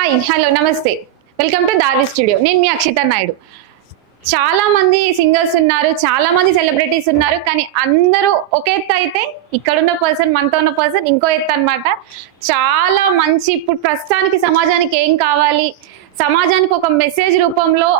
Hi hello నమస్తే welcome to దారి studio. నేను మీ అక్షిత నాయుడు. చాలా మంది సింగర్స్ ఉన్నారు, చాలా మంది సెలబ్రిటీస్ ఉన్నారు, కానీ అందరూ ఒక ఎత్తు అయితే ఇక్కడున్న పర్సన్ మనతో ఉన్న పర్సన్ ఇంకో ఎత్తు అనమాట. చాలా మంచి ఇప్పుడు ప్రస్తుతానికి సమాజానికి ఏం కావాలి, సమాజానికి ఒక మెసేజ్ రూపంలో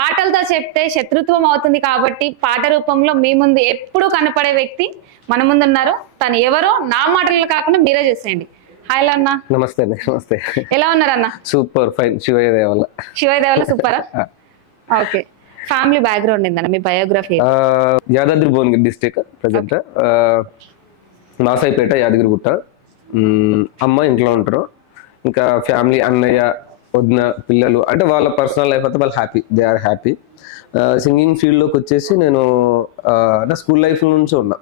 మాటలతో చెప్తే శత్రుత్వం అవుతుంది కాబట్టి పాట రూపంలో మీ ముందు ఎప్పుడూ కనపడే వ్యక్తి మన ముందు ఉన్నారు. తను ఎవరో నా మాటలు కాకుండా మీరే చేసేయండి. హాయ్ అన్న. నమస్తే అండి. నమస్తే. ఎలా ఉన్నారన్న? Super fine. శివయ్య దేవల్ల. శివయ్య దేవల్ల సూపరా? ఓకే. ఫ్యామిలీ బ్యాక్గ్రౌండ్ ఏందన్న మీ biography? Yadadri Bhuvanagiri district present, Nasaipet, Yadagirigutta. అమ్మ ఇంట్లో ఉంటారు. ఇంకా ఫ్యామిలీ అన్నయ్య, వదిన, పిల్లలు, అంటే వాళ్ళ పర్సనల్ లైఫ్ అయితే వాళ్ళు happy, they are happy. Singing ఫీల్డ్లోకి వచ్చేసి నేను నా స్కూల్ లైఫ్ నుంచి ఉన్నా.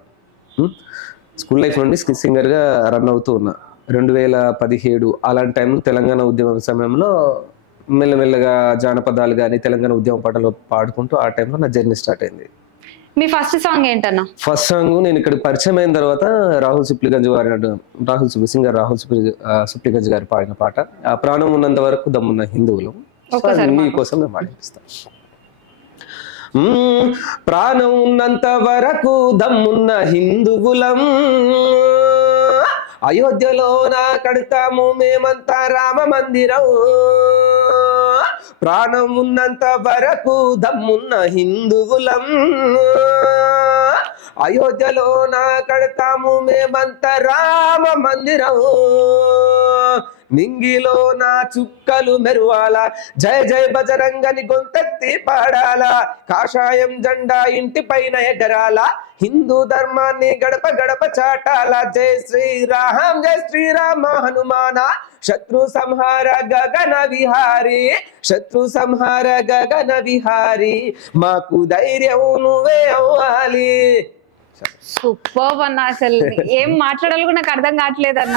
స్కూల్ లైఫ్ నుండి సింగర్గా రన్ అవుతూ ఉన్నా. 2017 అలాంటి టైంలో తెలంగాణ ఉద్యమం సమయంలో మెల్లమెల్లగా జానపదాలు కానీ తెలంగాణ ఉద్యమ పాటలు పాడుకుంటూ ఆ టైంలో నా జర్నీ స్టార్ట్ అయింది. మీ ఫస్ట్ సాంగ్ ఏంటన్నా? ఫస్ట్ సాంగ్ నేను ఇక్కడ పరిచయం అయిన తర్వాత రాహుల్ సిప్లిగంజ్ సిప్లిగంజ్ గారు పాడిన పాట ప్రాణం ఉన్నంత వరకు దమ్మున్న హిందువులు. మీకోసం మేము పాడిస్తాం. ప్రాణం ఉన్నంత వరకు దమ్మున్న హిందువులం, అయోధ్యలో నా కడతాము మేమంతా రామ మందిరం. ప్రాణం ఉన్నంత వరకు దమ్మున్న హిందువులం, అయోధ్యలో నా కడతాము మేమంతా రామ మందిరం. నింగిలో నా చుక్కలు మెరువాల, జయ జయ బజరంగని గొంతెత్తి పాడాల. కాషాయం జెండా ఇంటి పైన ఎగరాల, హిందూ ధర్మాన్ని గడప గడప చాటాల. జై శ్రీరామ్ జై శ్రీరామ హనుమాన, శత్రు సంహార గగన విహారీ, శత్రు సంహార గగన విహారీ. మాకు ధైర్యం నువ్వే అవ్వాలి. సూపర్ అన్న. అసలు ఏం మాట్లాడాలి కూడా నాకు అర్థం కావట్లేదు అన్న.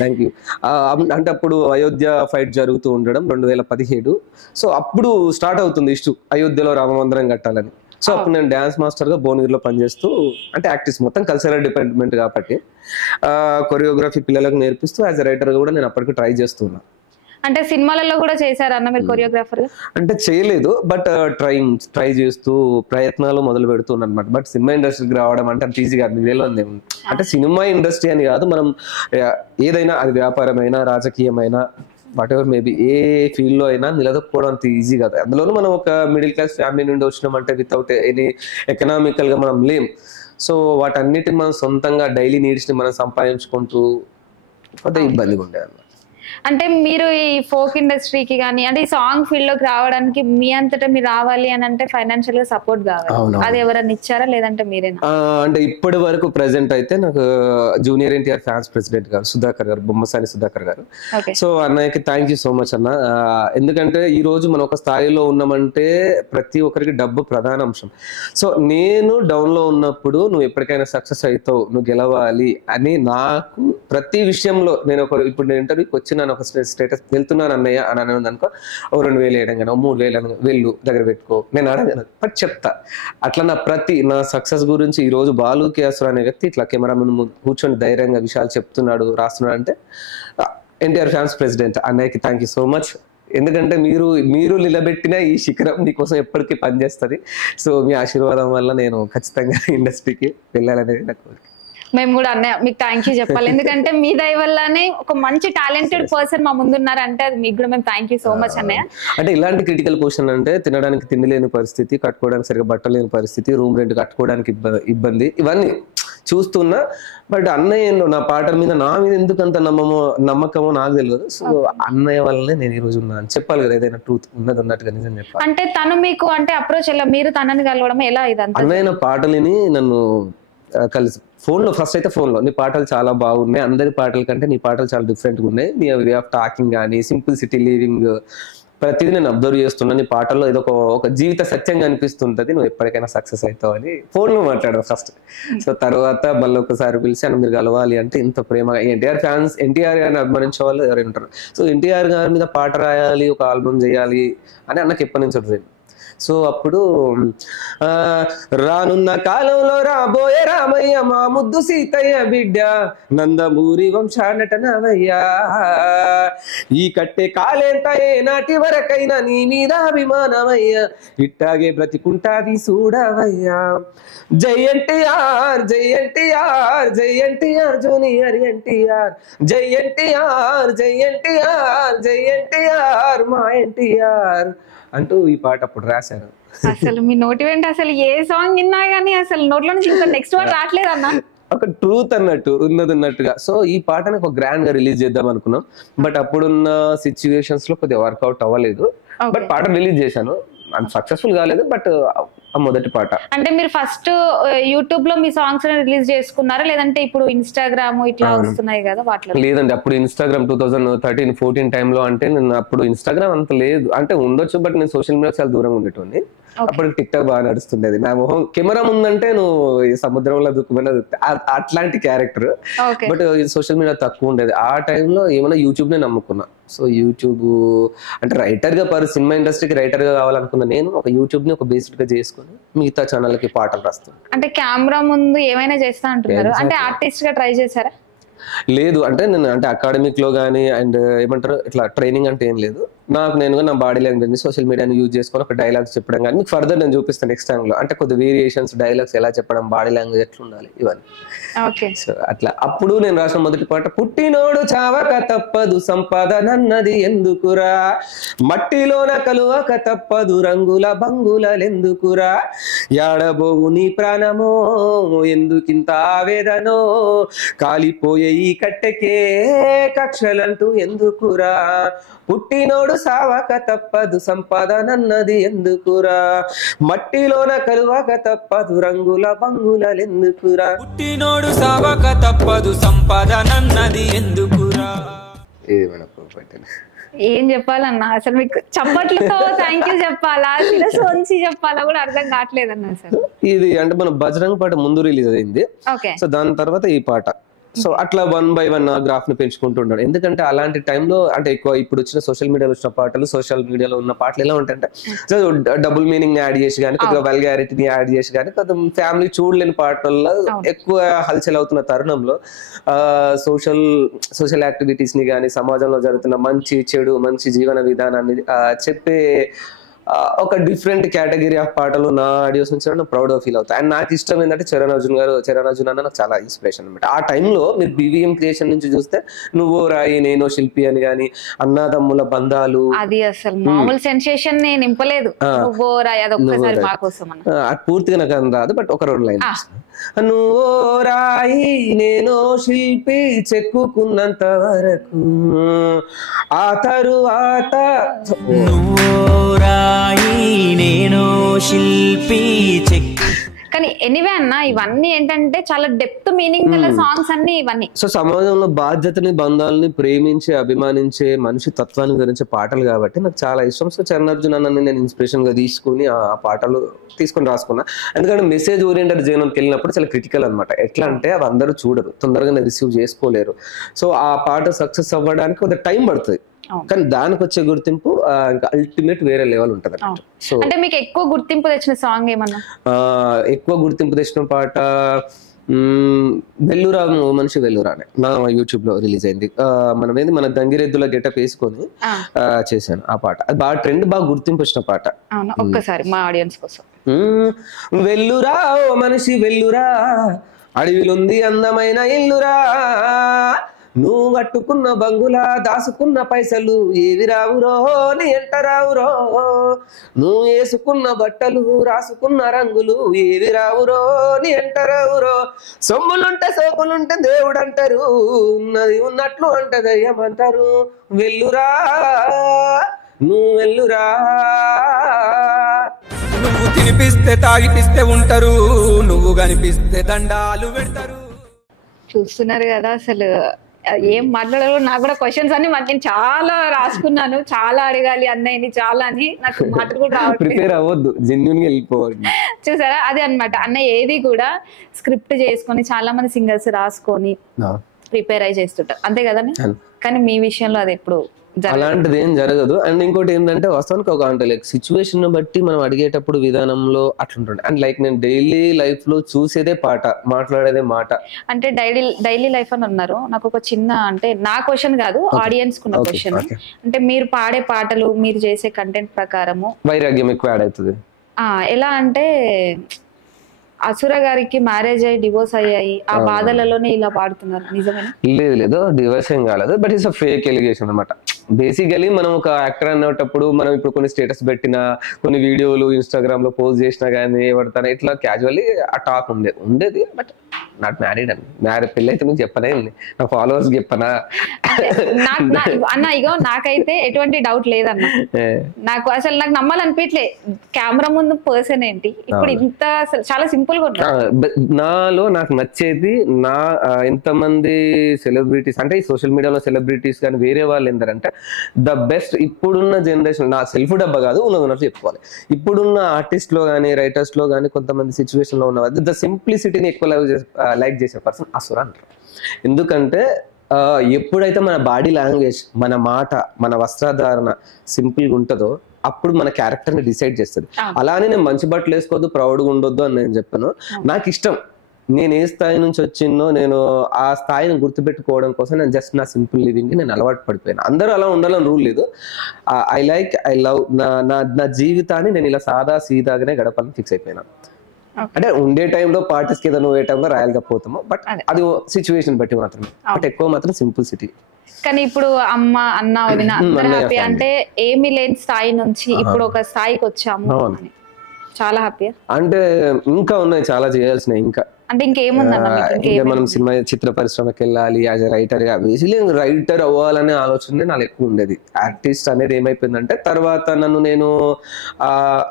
Thank you. అంటే అప్పుడు అయోధ్య ఫైట్ జరుగుతూ ఉండడం 2017. సో అప్పుడు స్టార్ట్ అవుతుంది ఇష్యూ, అయోధ్యలో రామ మందిరం కట్టాలని. సో అప్పుడు నేను డ్యాన్స్ మాస్టర్ గా భువనగిరిలో పనిచేస్తూ, అంటే యాక్టివ్స్ మొత్తం కల్చరల్ డిపార్ట్మెంట్ కాబట్టి కొరియోగ్రఫీ పిల్లలకు నేర్పిస్తూ యాజ్ ఎ రైటర్ కూడా నేను అప్పటికి ట్రై చేస్తున్నా. అంటే సినిమాలలో కూడా చేశారు అన్న మీరు కొరియోగ్రాఫర్? అంటే చేయలేదు, బట్ ట్రై చేస్తూ ప్రయత్నాలు మొదలు పెడుతున్నాను అనమాట. బట్ సినిమా ఇండస్ట్రీకి రావడం అంటే అంత ఈజీ కాదు. ఇదేలో అంటే సినిమా ఇండస్ట్రీ అని కాదు, మనం ఏదైనా అది వ్యాపారమైనా రాజకీయమైనా వాట్ ఎవర్ మేబీ ఏ ఫీల్డ్ లో అయినా నిలదొక్కుకోవడం అంత ఈజీ కాదు. అందులోనూ మనం ఒక మిడిల్ క్లాస్ ఫ్యామిలీ నుండి వచ్చినామంటే వితౌట్ ఎనీ ఎకనామికల్ గా మనం లేం. సో వాటన్నిటిని మనం సొంతంగా డైలీ నీడ్స్ ని మనం సంపాదించుకుంటూ కొద్దిగా ఇబ్బందిగా ఉండేది అన్నమాట. అంటే మీరు ఈ ఫోక్ ఇండస్ట్రీకి కానీ అంటే ఈ సాంగ్ ఫీల్డ్ లోకి రావడానికి మీ అంతటా మీరు రావాలి అని అంటే ఫైనాన్షియల్ గా సపోర్ట్ కావాలి. అది ఎవరైనా ఇచ్చారా లేదంటే మీరేనా? అంటే ఇప్పటి వరకు ప్రెసెంట్ అయితే నాకు జూనియర్ ఎన్టీఆర్ ఫ్యాన్స్ ప్రెసిడెంట్ గారు సుధాకర్ గారు, బొమ్మసాని సుధాకర్ గారు. సో అన్నయ్యకి థ్యాంక్ యూ సో మచ్ అన్న. ఎందుకంటే ఈ రోజు మనం ఒక స్థాయిలో ఉన్నామంటే ప్రతి ఒక్కరికి డబ్బు ప్రధాన అంశం. సో నేను డౌన్ లో ఉన్నప్పుడు నువ్వు ఎప్పటికైనా సక్సెస్ అవుతావు, నువ్వు గెలవాలి అని నాకు ప్రతి విషయంలో నేను ఇప్పుడు నేను ఇంటర్వ్యూకి వచ్చిన ఒక స్టేటస్ వెళ్తున్నాను అన్నయ్య అని అనేది అనుకో, 2,000 వేయడం కానీ 3,000 వెళ్ళు దగ్గర పెట్టుకో, నేను అడగను బట్ చెప్తా. అట్లా నా సక్సెస్ గురించి ఈ రోజు బాలు కేసర్ అనే వ్యక్తి ఇట్లా కెమెరా ముందు కూర్చొని ధైర్యంగా విషయాలు చెప్తున్నాడు, రాస్తున్నాడు అంటే ఎన్టీఆర్ ఫ్యాన్స్ ప్రెసిడెంట్ అన్నయ్యకి థ్యాంక్ యూ సో మచ్. ఎందుకంటే మీరు నిలబెట్టిన ఈ శిఖరం మీకోసం ఎప్పటికీ పనిచేస్తుంది. సో మీ ఆశీర్వాదం వల్ల నేను ఖచ్చితంగా ఇండస్ట్రీకి వెళ్ళాలనేది నా కోరిక. మేము కూడా అన్నయ్య మీకు థ్యాంక్ యూ చెప్పాలి. ఎందుకంటే మీ దయ వల్లనే ఒక మంచి టాలెంటెడ్ పర్సన్ మా ముందున్నారు అంటే అది మీకు కూడా మేము థ్యాంక్ యూ సో మచ్ అన్నయ్య. అంటే ఇలాంటి క్రిటికల్ క్వశ్చన్ అంటే తినడానికి తిండి లేని పరిస్థితి, కట్టుకోవడానికి సరిగ్గా బట్టలు లేని పరిస్థితి, రూమ్ రెంట్ కట్టుకోవడానికి ఇబ్బంది, ఇవన్నీ చూస్తున్నా. బట్ అన్నయ్య నా పాటల మీద నా మీద ఎందుకు అంత నమ్మకమో నాకు తెలియదు. సో అన్నయ్య వల్లనే నేను ఈ రోజు ఉన్నాను చెప్పాలి కదా, ఏదైనా ట్రూత్ ఉన్నది ఉన్నట్టుగా నిజం చెప్పాలి. అంటే తను మీకు అంటే అప్రోచ్ ఎలా, మీరు తనని కలవడం ఎలా? ఇదంతా అన్నయ్య నా పాటలని నన్ను కలిసి ఫోన్లో ఫస్ట్ అయితే ఫోన్లో నీ పాటలు చాలా బాగున్నాయి, అందరి పాటల కంటే నీ పాటలు చాలా డిఫరెంట్గా ఉన్నాయి, నీ వే ఆఫ్ టాకింగ్ కానీ సింప్లిసిటీ లివింగ్ ప్రతిదీ నేను అబ్జర్వ్ చేస్తున్నా. నీ పాటల్లో ఏదో ఒక జీవిత సత్యంగా అనిపిస్తుంటది, నువ్వు ఎప్పటికైనా సక్సెస్ అవుతావు అని ఫోన్లో మాట్లాడావు ఫస్ట్. సో తర్వాత మళ్ళీ ఒకసారి పిలిచి అని మీరు కలవాలి అంటే ఇంత ప్రేమ. ఎన్టీఆర్ ఫ్యాన్స్, ఎన్టీఆర్ గారిని అభిమానించే వాళ్ళు ఎవరైనా ఉంటారు. సో ఎన్టీఆర్ గారి మీద పాట రాయాలి, ఒక ఆల్బమ్ చేయాలి అని అన్నకి ఎప్పటి నుంచి డ్రీమ్. సో అప్పుడు రానున్న కాలంలో రాబోయే రామయ్య మా ముద్దు సీతయ్య బిడ్డ నందమూరి వంశానటనవయ్యా ఈ కట్టే కాలేంత ఏ నాటి వరకైనా నీ మీద అభిమానమయ్యా ఇట్టాగే బ్రతికుంటాది చూడవయ్యా జై ఎన్టీఆర్ జై ఎన్టీఆర్ జై ఎన్టీఆర్ జూనియర్ ఎన్టీఆర్ జై ఎన్టీఆర్ జై ఎన్టీఆర్ జై ఎన్టీఆర్ మా ఎన్టీఆర్ అంటూ ఈ పాట అప్పుడు రాశారు. అసలు మీ నోటి వెంట అసలు ఏ సాంగ్ విన్నా గానీ అసలు నోట్లో నుంచి ఇంకా నెక్స్ట్ వర్డ్ రావట్లేదు అన్న. ఒక ట్రూత్ అన్నట్టు ఉన్నట్టుగా. సో ఈ పాటని ఒక గ్రాండ్ గా రిలీజ్ చేద్దాం అనుకున్నాం, బట్ అప్పుడున్న సిచ్యువేషన్స్ లో కొద్దిగా వర్కౌట్ అవ్వలేదు. బట్ పాట రిలీజ్ చేశాను, అంత సక్సెస్ఫుల్ కాలేదు, బట్ ఆ మొదటి పాట. అంటే మీరు ఫస్ట్ యూట్యూబ్ లో మీ సాంగ్స్ రిలీజ్ చేసుకున్నారా, లేదంటే ఇప్పుడు ఇన్స్టాగ్రామ్ ఇట్లా వస్తున్నాయి కదా వాటిలో? లేదండి, అప్పుడు ఇన్స్టాగ్రామ్ 2013-14 టైంలో, అంటే నేను అప్పుడు ఇన్స్టాగ్రామ్ అంత లేదు, అంటే ఉండొచ్చు, బట్ నేను సోషల్ మీడియా చాలా దూరంగా ఉండేటోని. అప్పుడు టిక్ టాక్ బాగా నడుస్తుండేది. నా మొహం కెమెరా ముందంటే నువ్వు ఈ సముద్రంలో దుక్కుమని అట్లాంటి క్యారెక్టర్, బట్ సోషల్ మీడియా తక్కువ ఉండేది. ఆ టైంలో ఏమైనా యూట్యూబ్ నే నమ్ముకున్నా. సో యూట్యూబ్ అంటే రైటర్ గా సినిమా ఇండస్ట్రీకి రైటర్ గా కావాలనుకున్నా నేను, ఒక యూట్యూబ్ ని ఒక బేస్డ్ గా చేసుకుని మిగతా ఛానల్ కి పాటలు రాస్తాను. అంటే కెమెరా ముందు ఏమైనా చేస్తా అంటున్నారు, అంటే ఆర్టిస్ట్ గా ట్రై చేశారా? లేదు, అంటే నేను అంటే అకాడమిక్ లో గానీ అండ్ ఏమంటారు ఇట్లా ట్రైనింగ్ అంటే ఏం లేదు. నాకు నేను నా బాడీ లాంగ్వేజ్ సోషల్ మీడియాని యూజ్ చేసుకొని ఒక డైలాగ్స్ చెప్పడం కానీ మీకు ఫర్దర్ నేను చూపిస్తాను నెక్స్ట్ టైం లో. అంటే కొద్ది వేరియేషన్స్, డైలాగ్స్ ఎలా చెప్పడం, బాడీ లాంగ్వేజ్ ఎట్లా ఉండాలి, ఇవన్నీ. సో అట్లా అప్పుడు నేను రాసిన మొదటి పాట పుట్టినోడు చావక తప్పదు సంపాదనన్నది ఎందుకురా, మట్టిలోన కలువక తప్పదు రంగుల బంగులెందుకురా, యాడబోవు నీ ప్రాణమో ఎందుకింత ఆవేదనో, కాలిపోయే ఈ కట్టెకే కక్షలంటూ ఎందుకురా, పుట్టినోడు సావక తప్పదు సంపాదనన్నది ఎందుకురా, మట్టిలోన కలువక తప్పదు రంగుల బంగులెందుకురా, పుట్టినోడు సావక తప్పదు సంపాదనన్నది ఎందుకురా. ఏం చెప్పాలన్నా, అసలు మీకు చప్పట్లతో థ్యాంక్ యూ చెప్పాలా, శిరస్సు వంచి చెప్పాలా కూడా అర్థం కావట్లేదన్నా. అసలు ఇది అంటే మన బజరంగ్ పాట ముందు రిలీజ్ అయింది, సో దాని తర్వాత ఈ పాట. సో అట్లా 1 by 1 గ్రాఫ్ ని పెంచుకుంటూ ఉంటాడు. ఎందుకంటే అలాంటి టైంలో అంటే ఎక్కువ ఇప్పుడు వచ్చిన సోషల్ మీడియాలో వచ్చిన పాటలు, సోషల్ మీడియాలో ఉన్న పాటలు ఎలా ఉంటాయంటే సో డబుల్ మీనింగ్ యాడ్ చేసి కానీ, కొద్దిగా వల్గారిటీని యాడ్ చేసి కానీ, కొంత ఫ్యామిలీ చూడలేని పాటల్లో ఎక్కువ హల్చల్ అవుతున్న తరుణంలో సోషల్ యాక్టివిటీస్ ని కానీ, సమాజంలో జరుగుతున్న మంచి చెడు, మంచి జీవన విధానాన్ని చెప్పే ఒక డిఫరెంట్ కేటగిరీ ఆఫ్ పాటలు నా ఆడియోస్ నుంచి ప్రౌడ్ గా ఫీల్ అవుతాయి. అండ్ నాకు ఇష్టం ఏంటంటే చరణ్ అర్జున్ అన్న నాకు చాలా ఇన్స్పిరేషన్ అనమాట. ఆ టైంలో మీరు BVM క్రియేషన్ నుంచి చూస్తే నువ్వో రాయి నేనో శిల్పి అని కానీ, అన్నదమ్ముల బంధాలు, అది అసలు మామూలు సెన్సేషన్ నేను నింపలేదు. నువ్వో రాయి అది ఒక్కసారి మా కోసం పూర్తిగా నాకు అని రాదు, బట్ ఒక 2 లైన్. నువ్వో రాయి నేనో శిల్పి చెక్కుకున్నంత వరకు, ఆ తరువాత నేను శిల్పి చెక్కు. కానీ ఎనీవే అన్న, ఇవన్నీ ఏంటంటే చాలా డెప్త్ మీనింగ్ గల సాంగ్స్ అన్ని ఇవన్నీ. సో సమాజంలో బాధ్యతని, బంధాలని ప్రేమించే, అభిమానించే మనిషి తత్వాన్ని గురించే పాటలు కాబట్టి నాకు చాలా ఇష్టం. సో చరణ్ అర్జున్ అన్నని నేను ఇన్స్పిరేషన్ గా తీసుకుని ఆ పాటలు తీసుకొని రాసుకున్నా. ఎందుకంటే మెసేజ్ ఓరియంటెడ్ జోన్కి వెళ్ళినప్పుడు చాలా క్రిటికల్ అనమాట. ఎట్లా అంటే అవి అందరూ చూడరు, తొందరగా రిసీవ్ చేసుకోలేరు. సో ఆ పాట సక్సెస్ అవ్వడానికి కొంత టైం పడుతుంది, కానీ దానికి వచ్చే గుర్తింపు ఇంకా అల్టిమేట్ వేరే లెవెల్ ఉంటది. సో అంటే మీకు ఎక్కువ గుర్తింపు తెచ్చిన సాంగ్ ఏమన్నా? ఎక్కువ గుర్తింపు తెచ్చిన పాట వెల్లురా మనిషి వెల్లురానే నా యూట్యూబ్ లో రిలీజ్ అయింది. మన గంగిరెద్దుల గెటప్ వేసుకొని చేశాను ఆ పాట. అది బాగా ట్రెండ్, బాగా గుర్తింపు వచ్చిన పాట. ఒక్కసారి మా ఆడియన్స్ కోసం. వెల్లురా ఓ మనిషి వెల్లురా, అడవిలుంది అందమైన ఇల్లురా, నువ్వు కట్టుకున్న బంగులా దాసుకున్న పైసలు ఏవి రావురో నీ ఎంట రావురో, నువ్వు వేసుకున్న బట్టలు రాసుకున్న రంగులు ఏవి రావురో నీ ఎంట రావురో, సొమ్ములుంటే సోకులుంటే దేవుడు అంటారు, ఉన్నది ఉన్నట్లు అంటే దయ్యం అంటారు, వెల్లురా నువ్వు వెల్లురా. నువ్వు తినిపిస్తే తాగిపిస్తే ఉంటారు, నువ్వు కనిపిస్తే దండాలు పెడతారు. చూస్తున్నారు కదా, అసలు ఏం మాట్లాడాలో నాకు కూడా క్వశ్చన్స్ అన్ని నేను చాలా రాసుకున్నాను, చాలా అడగాలి అన్నయ్యని చాలా అని, నాకు మాటలు కూడా రావట్లేదు. చూసారా, అదే అన్నమాట. అన్నయ్య ఏది కూడా స్క్రిప్ట్ చేసుకొని చాలా మంది సింగర్స్ రాసుకొని ప్రిపేర్ అయి చేస్తుంటారు, అంతే కదండి. కానీ మీ విషయంలో అది ఎప్పుడు అలాంటిది ఏం జరగదు. అండ్ ఇంకోటి ఏంటంటే వాస్తవానికి ఒక అంటే లైక్ సిచ్యువేషన్ బట్టి మనం అడిగేటప్పుడు విధానంలో అట్లుంటుంది. అండ్ లైక్ నేను డైలీ లైఫ్ లో చూసేదే పాట, మాట్లాడేదే మాట. అంటే డైలీ లైఫ్ అని ఉన్నారు. నాకు ఒక చిన్న అంటే నా క్వశ్చన్ కాదు, ఆడియన్స్ కున్న క్వశ్చన్. అంటే మీరు పాడే పాటలు, మీరు చేసే కంటెంట్ ప్రకారము వైరాగ్యం ఎక్కువ యాడ్ అవుతుంది. ఎలా అంటే అసుర గారికి మ్యారేజ్ అయ్యి డివోర్స్ అయ్యాయి, ఆ బాధలలోనే ఇలా పాడుతున్నారు, నిజమేనా? లేదు డివోర్స్ ఏం కాలేదు, but it's a fake allegation అనమాట. బేసికలీ మనం ఒక యాక్టర్ అనేటప్పుడు మనం ఇప్పుడు కొన్ని స్టేటస్ పెట్టినా, కొన్ని వీడియోలు ఇన్స్టాగ్రామ్ లో పోస్ట్ చేసినా కానీ పడతాను ఇట్లా క్యాజువల్లీ ఆ టాక్ ఉండేది. బట్ నాట్ మ్యారీడ్ అండి. పెళ్ళి అయితే మీకు చెప్పనే నా ఫాలోవర్స్ చెప్పనా అన్న? ఇగో నాకైతే ఎటువంటి డౌట్ లేదన్న. నాకు నమ్మాలనిపించలే కెమెరా ముందు పర్సన్ ఏంటి ఇప్పుడు ఇంత చాలా సింపుల్ గా ఉంటారు. నాలో నాకు నచ్చేది ఎంతమంది సెలబ్రిటీస్ అంటే ఈ సోషల్ మీడియాలో సెలబ్రిటీస్ కానీ వేరే వాళ్ళు ఏంటంటే ద బెస్ట్ ఇప్పుడున్న జనరేషన్, నా సెల్ఫ్ డబ్బా కాదు ఉన్నట్టు చెప్పుకోవాలి, ఇప్పుడున్న ఆర్టిస్ట్ లో కానీ రైటర్స్ లో కానీ కొంతమంది సిచ్యువేషన్ లో ఉన్న ద సింప్లిసిటీని ఎక్కువ లైక్ చేసే పర్సన్ అసుర అంటారు. ఎందుకంటే ఎప్పుడైతే మన బాడీ లాంగ్వేజ్, మన మాట, మన వస్త్రధారణ సింపుల్ గా ఉంటుందో అప్పుడు మన క్యారెక్టర్ ని డిసైడ్ చేస్తుంది. అలానే నేను మంచి బట్టలు వేసుకోవద్దు, ప్రౌడ్గా ఉండొద్దు అని నేను చెప్పాను. నాకు ఇష్టం, నేను ఏ స్థాయి నుంచి వచ్చిందో నేను ఆ స్థాయిని గుర్తుపెట్టుకోవడం కోసం నేను జస్ట్ నా సింపుల్ లివింగ్ కి నేను అలవాటు పడిపోయాను. అందరూ అలా ఉండాలని రూల్ లేదు. ఐ లవ్ నా జీవితాన్ని నేను ఇలా సాదా సీదాగానే గడపాలని ఫిక్స్ అయిపోయినా. అంటే ఉండే టైంలో పార్టీస్కి ఏదైనా ఏ టైంలో రాయల్గా పోతాము, బట్ అది సిచ్యువేషన్ బట్టి మాత్రమే. బట్ ఎక్కువ మాత్రం సింపుల్ సిటీ. కానీ ఇప్పుడు అమ్మ అన్న వదిన అందరూ హ్యాపీ, అంటే ఏమి లేని స్థాయి నుంచి ఇప్పుడు ఒక స్థాయికి వచ్చాము, చాలా హ్యాపీ. అంటే ఇంకా ఉన్నాయి చాలా చేయాల్సినవి. ఇంకా అంటే ఇంకేముందన్న? మనం సినిమా చిత్ర పరిశ్రమకి వెళ్ళాలి, యాజ్ ఎ రైటర్ గా. బేసిక్లీ రైటర్ అవ్వాలనే ఆలోచన నాకు ఎక్కువ ఉండేది. ఆర్టిస్ట్ అనేది ఏమైపోయిందంటే తర్వాత నేను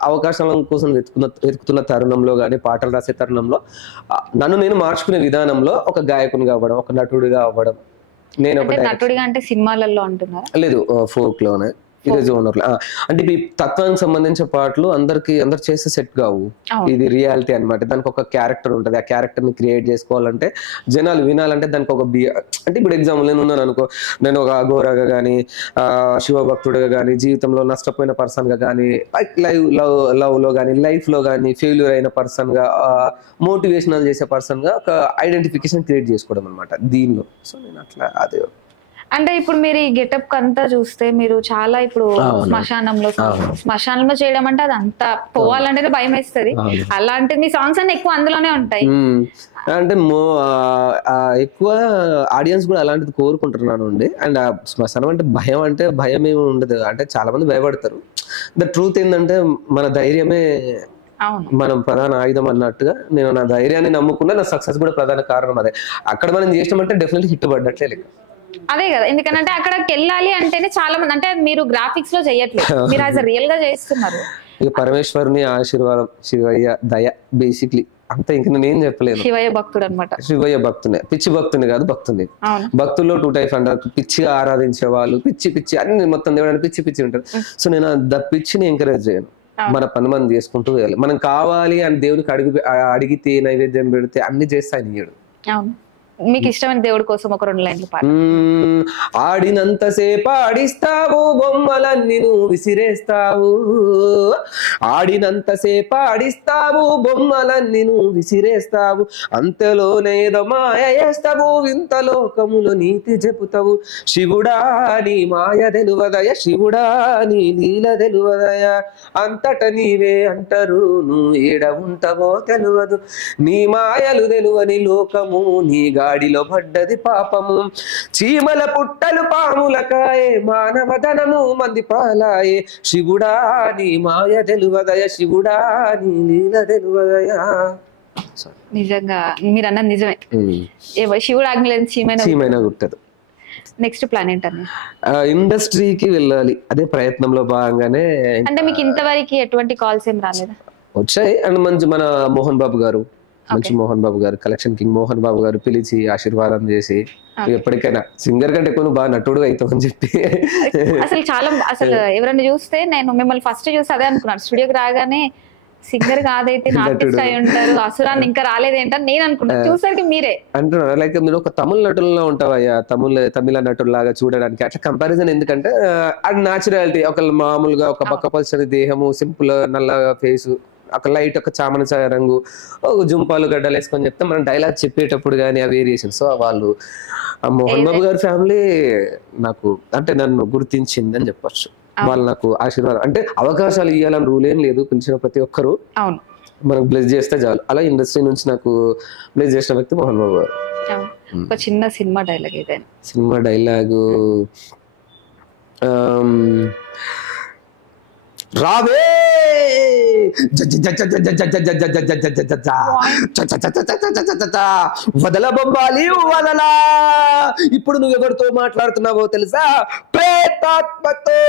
అవకాశాల కోసం వెతుకుతున్న తరుణంలో కానీ, పాటలు రాసే తరుణంలో నేను మార్చుకునే విధానంలో ఒక గాయకునిగా అవ్వడం, ఒక నటుడిగా అవ్వడం. నేను నటుడిగా అంటే సినిమాలలో అంటున్నారా? లేదు, ఫోక్ లోనే, ఇదే జోనర్ లో. అంటే ఈ తత్వానికి సంబంధించిన పాటలు అందరు చేస్తే సెట్ కావు. ఇది రియాలిటీ అనమాట. దానికి ఒక క్యారెక్టర్ ఉంటుంది. ఆ క్యారెక్టర్ ని క్రియేట్ చేసుకోవాలంటే, జనాలు వినాలంటే దానికి ఒక అంటే ఇప్పుడు ఎగ్జాంపుల్ నేను ఉన్నాను అనుకో, నేను ఒక అఘోరాగా కానీ, శివభక్తుడిగా కానీ, జీవితంలో నష్టపోయిన పర్సన్ గా కానీ, లవ్ లో కానీ, లైఫ్ లో కానీ ఫెయిల్యూర్ అయిన పర్సన్ గా, మోటివేషనల్ చేసే పర్సన్ గా ఒక ఐడెంటిఫికేషన్ క్రియేట్ చేసుకోవడం అనమాట దీనిలో. సో నేను అట్లా అదే. అంటే ఇప్పుడు మీరు ఈ గెటప్ అంతా చూస్తే మీరు చాలా ఇప్పుడు శ్మశానంలో చేయడం అంటే అది అంతా పోవాలంటే భయం వేస్తుంది. అలాంటి మీ సాంగ్స్ అన్ని ఎక్కువ అందులోనే ఉంటాయి. అంటే ఎక్కువ ఆడియన్స్ కూడా అలాంటిది కోరుకుంటున్నాను అండి. అండ్ శ్మశానం అంటే భయం ఏమి ఉండదు. అంటే చాలా మంది భయపడతారు. ద ట్రూత్ ఏంటంటే మన ధైర్యమే మనం ప్రధాన ఆయుధం అన్నట్టుగా నేను నా ధైర్యాన్ని నమ్ముకున్నా. నా సక్సెస్ కూడా ప్రధాన కారణం అదే. అక్కడ మనం చేసినామంటే డెఫినెట్లీ హిట్ పడ్డట్లే లెక్క. అదే కదా, ఎందుకంటే అక్కడికి వెళ్ళాలి అంటేనే చాలా మంది, అంటే మీరు గ్రాఫిక్స్ లో చేయట్లేదు, మీరు యాజ్ రియల్ గా చేస్తున్నారు. ఇక పరమేశ్వరుని ఆశీర్వాదం, శివయ్య దయ, బేసిక్లీ అంతే. ఇంక నేను ఏం చెప్పలేదు. శివయ్య భక్తుడు అనమాట. శివయ్య భక్తునే, పిచ్చి భక్తుని కాదు, భక్తుని. భక్తుల్లో 2 టైప్స్ అంటారు. పిచ్చిగా ఆరాధించే వాళ్ళు, పిచ్చి అన్ని మొత్తం దేవుడు పిచ్చి ఉంటారు. సో నేను ద పిచ్చిని ఎంకరేజ్ చేయను. మన పని మనం చేసుకుంటూ వెళ్ళాలి. మనం కావాలి అని దేవునికి అడిగితే, నైవేద్యం పెడితే అన్ని చేస్తే ఆయన ఇయ్యడు. మీకు ఇష్టమైన దేవుడి కోసం ఒక 2 లైన్లు పాడు. ఆడినంతసేపు ఆడిస్తావు, బొమ్మలన్నీ నువ్వు విసిరేస్తావు. ఆడినంతసేపు ఆడిస్తావు, బొమ్మలన్నీ నువ్వు విసిరేస్తావు. అంతలోనేదో మాయ చేస్తావు, వింత లోకములో నీతి చెబుతావు. శివుడా నీ మాయ తెలువదయ, శివుడా నీ లీల తెలువదయ. అంతట నీవే అంటారు, నువ్వు ఏడ ఉంటావో తెలియదు. నీ మాయలు తెలువని లోకము, నీ గాడిలో పడ్డది పాపము. చీమల పుట్టలు పాములకాయే, మానవదనము మంది పాలాయే. శివుడా నీ మాయ తెలువదయ, శివుడా నీ లీల తెలువదయ. నిజంగా మీరు అన్నది నిజమే. శివుడు ఆజ్ఞలేని చీమైనా గుట్టదు. నెక్స్ట్ ప్లాన్ ఏంటన్నా? ఇండస్ట్రీకి వెళ్ళాలి, అదే ప్రయత్నంలో భాగంగానే. అంటే మీకు ఇంతవరకు ఎటువంటి కాల్స్ ఏం రాలేదా? వచ్చాయి. అండ్ మంచి మన మోహన్ బాబు గారు, కలెక్షన్ కింగ్ మోహన్ బాబు గారు పిలిచి ఆశీర్వాదం చేసి, ఎప్పటికైనా సింగర్ కంటే ఎక్కువ బాగా నటుడు అవుతావు అని చెప్పి. అసలు ఎవరైనా చూస్తే, నేను మిమ్మల్ని ఫస్ట్ చూసి అదే అనుకున్నాను. స్టూడియోకి రాగానే సింగర్ కాదైతే ఆర్టిస్ట్ అయి ఉంటారు, అసురాన్ని ఇంకా రాలేదేంటని నేను అనుకుంటాను, చూసరికి మీరే అంటున్నారు. లైక్ మీరు ఒక తమిళ నటుల్లో ఉంటావయ్యా, తమిళ నటుల్లాగా చూడడానికి. అట్లా కంపారిజన్ ఎందుకంటే అది న్యాచురాలిటీ. ఒక మామూలుగా ఒక బక్కపల్చని దేహము, సింపుల్ నల్ల ఫేసు, ఒక లైట్ ఒక చామన రంగు, ఒక జుంపాలు గడ్డలు వేసుకొని చెప్తే మనం డైలాగ్ చెప్పేటప్పుడు కానీ ఆ వేరియేషన్. సో వాళ్ళు మోహన్ బాబు గారి ఫ్యామిలీ నాకు అంటే నన్ను గుర్తించింది అని చెప్పొచ్చు. వాళ్ళు నాకు ఆశీర్వాదం అంటే అవకాశాలు ఇవ్వాలని రూల్ ఏం లేదు, పిలిచిన ప్రతి ఒక్కరు మనకు బ్లెస్ చేస్తే చాలు. అలా ఇండస్ట్రీ నుంచి నాకు బ్లెస్ చేసిన వ్యక్తి మోహన్ బాబు గారు. ఒక చిన్న సినిమా డైలాగ్ ఏదైనా? సినిమా డైలాగు రావే వదల బొమ్మాలి వదలా. ఇప్పుడు నువ్వు ఎవరితో మాట్లాడుతున్నావో తెలుసా? ప్రేతాత్మతో.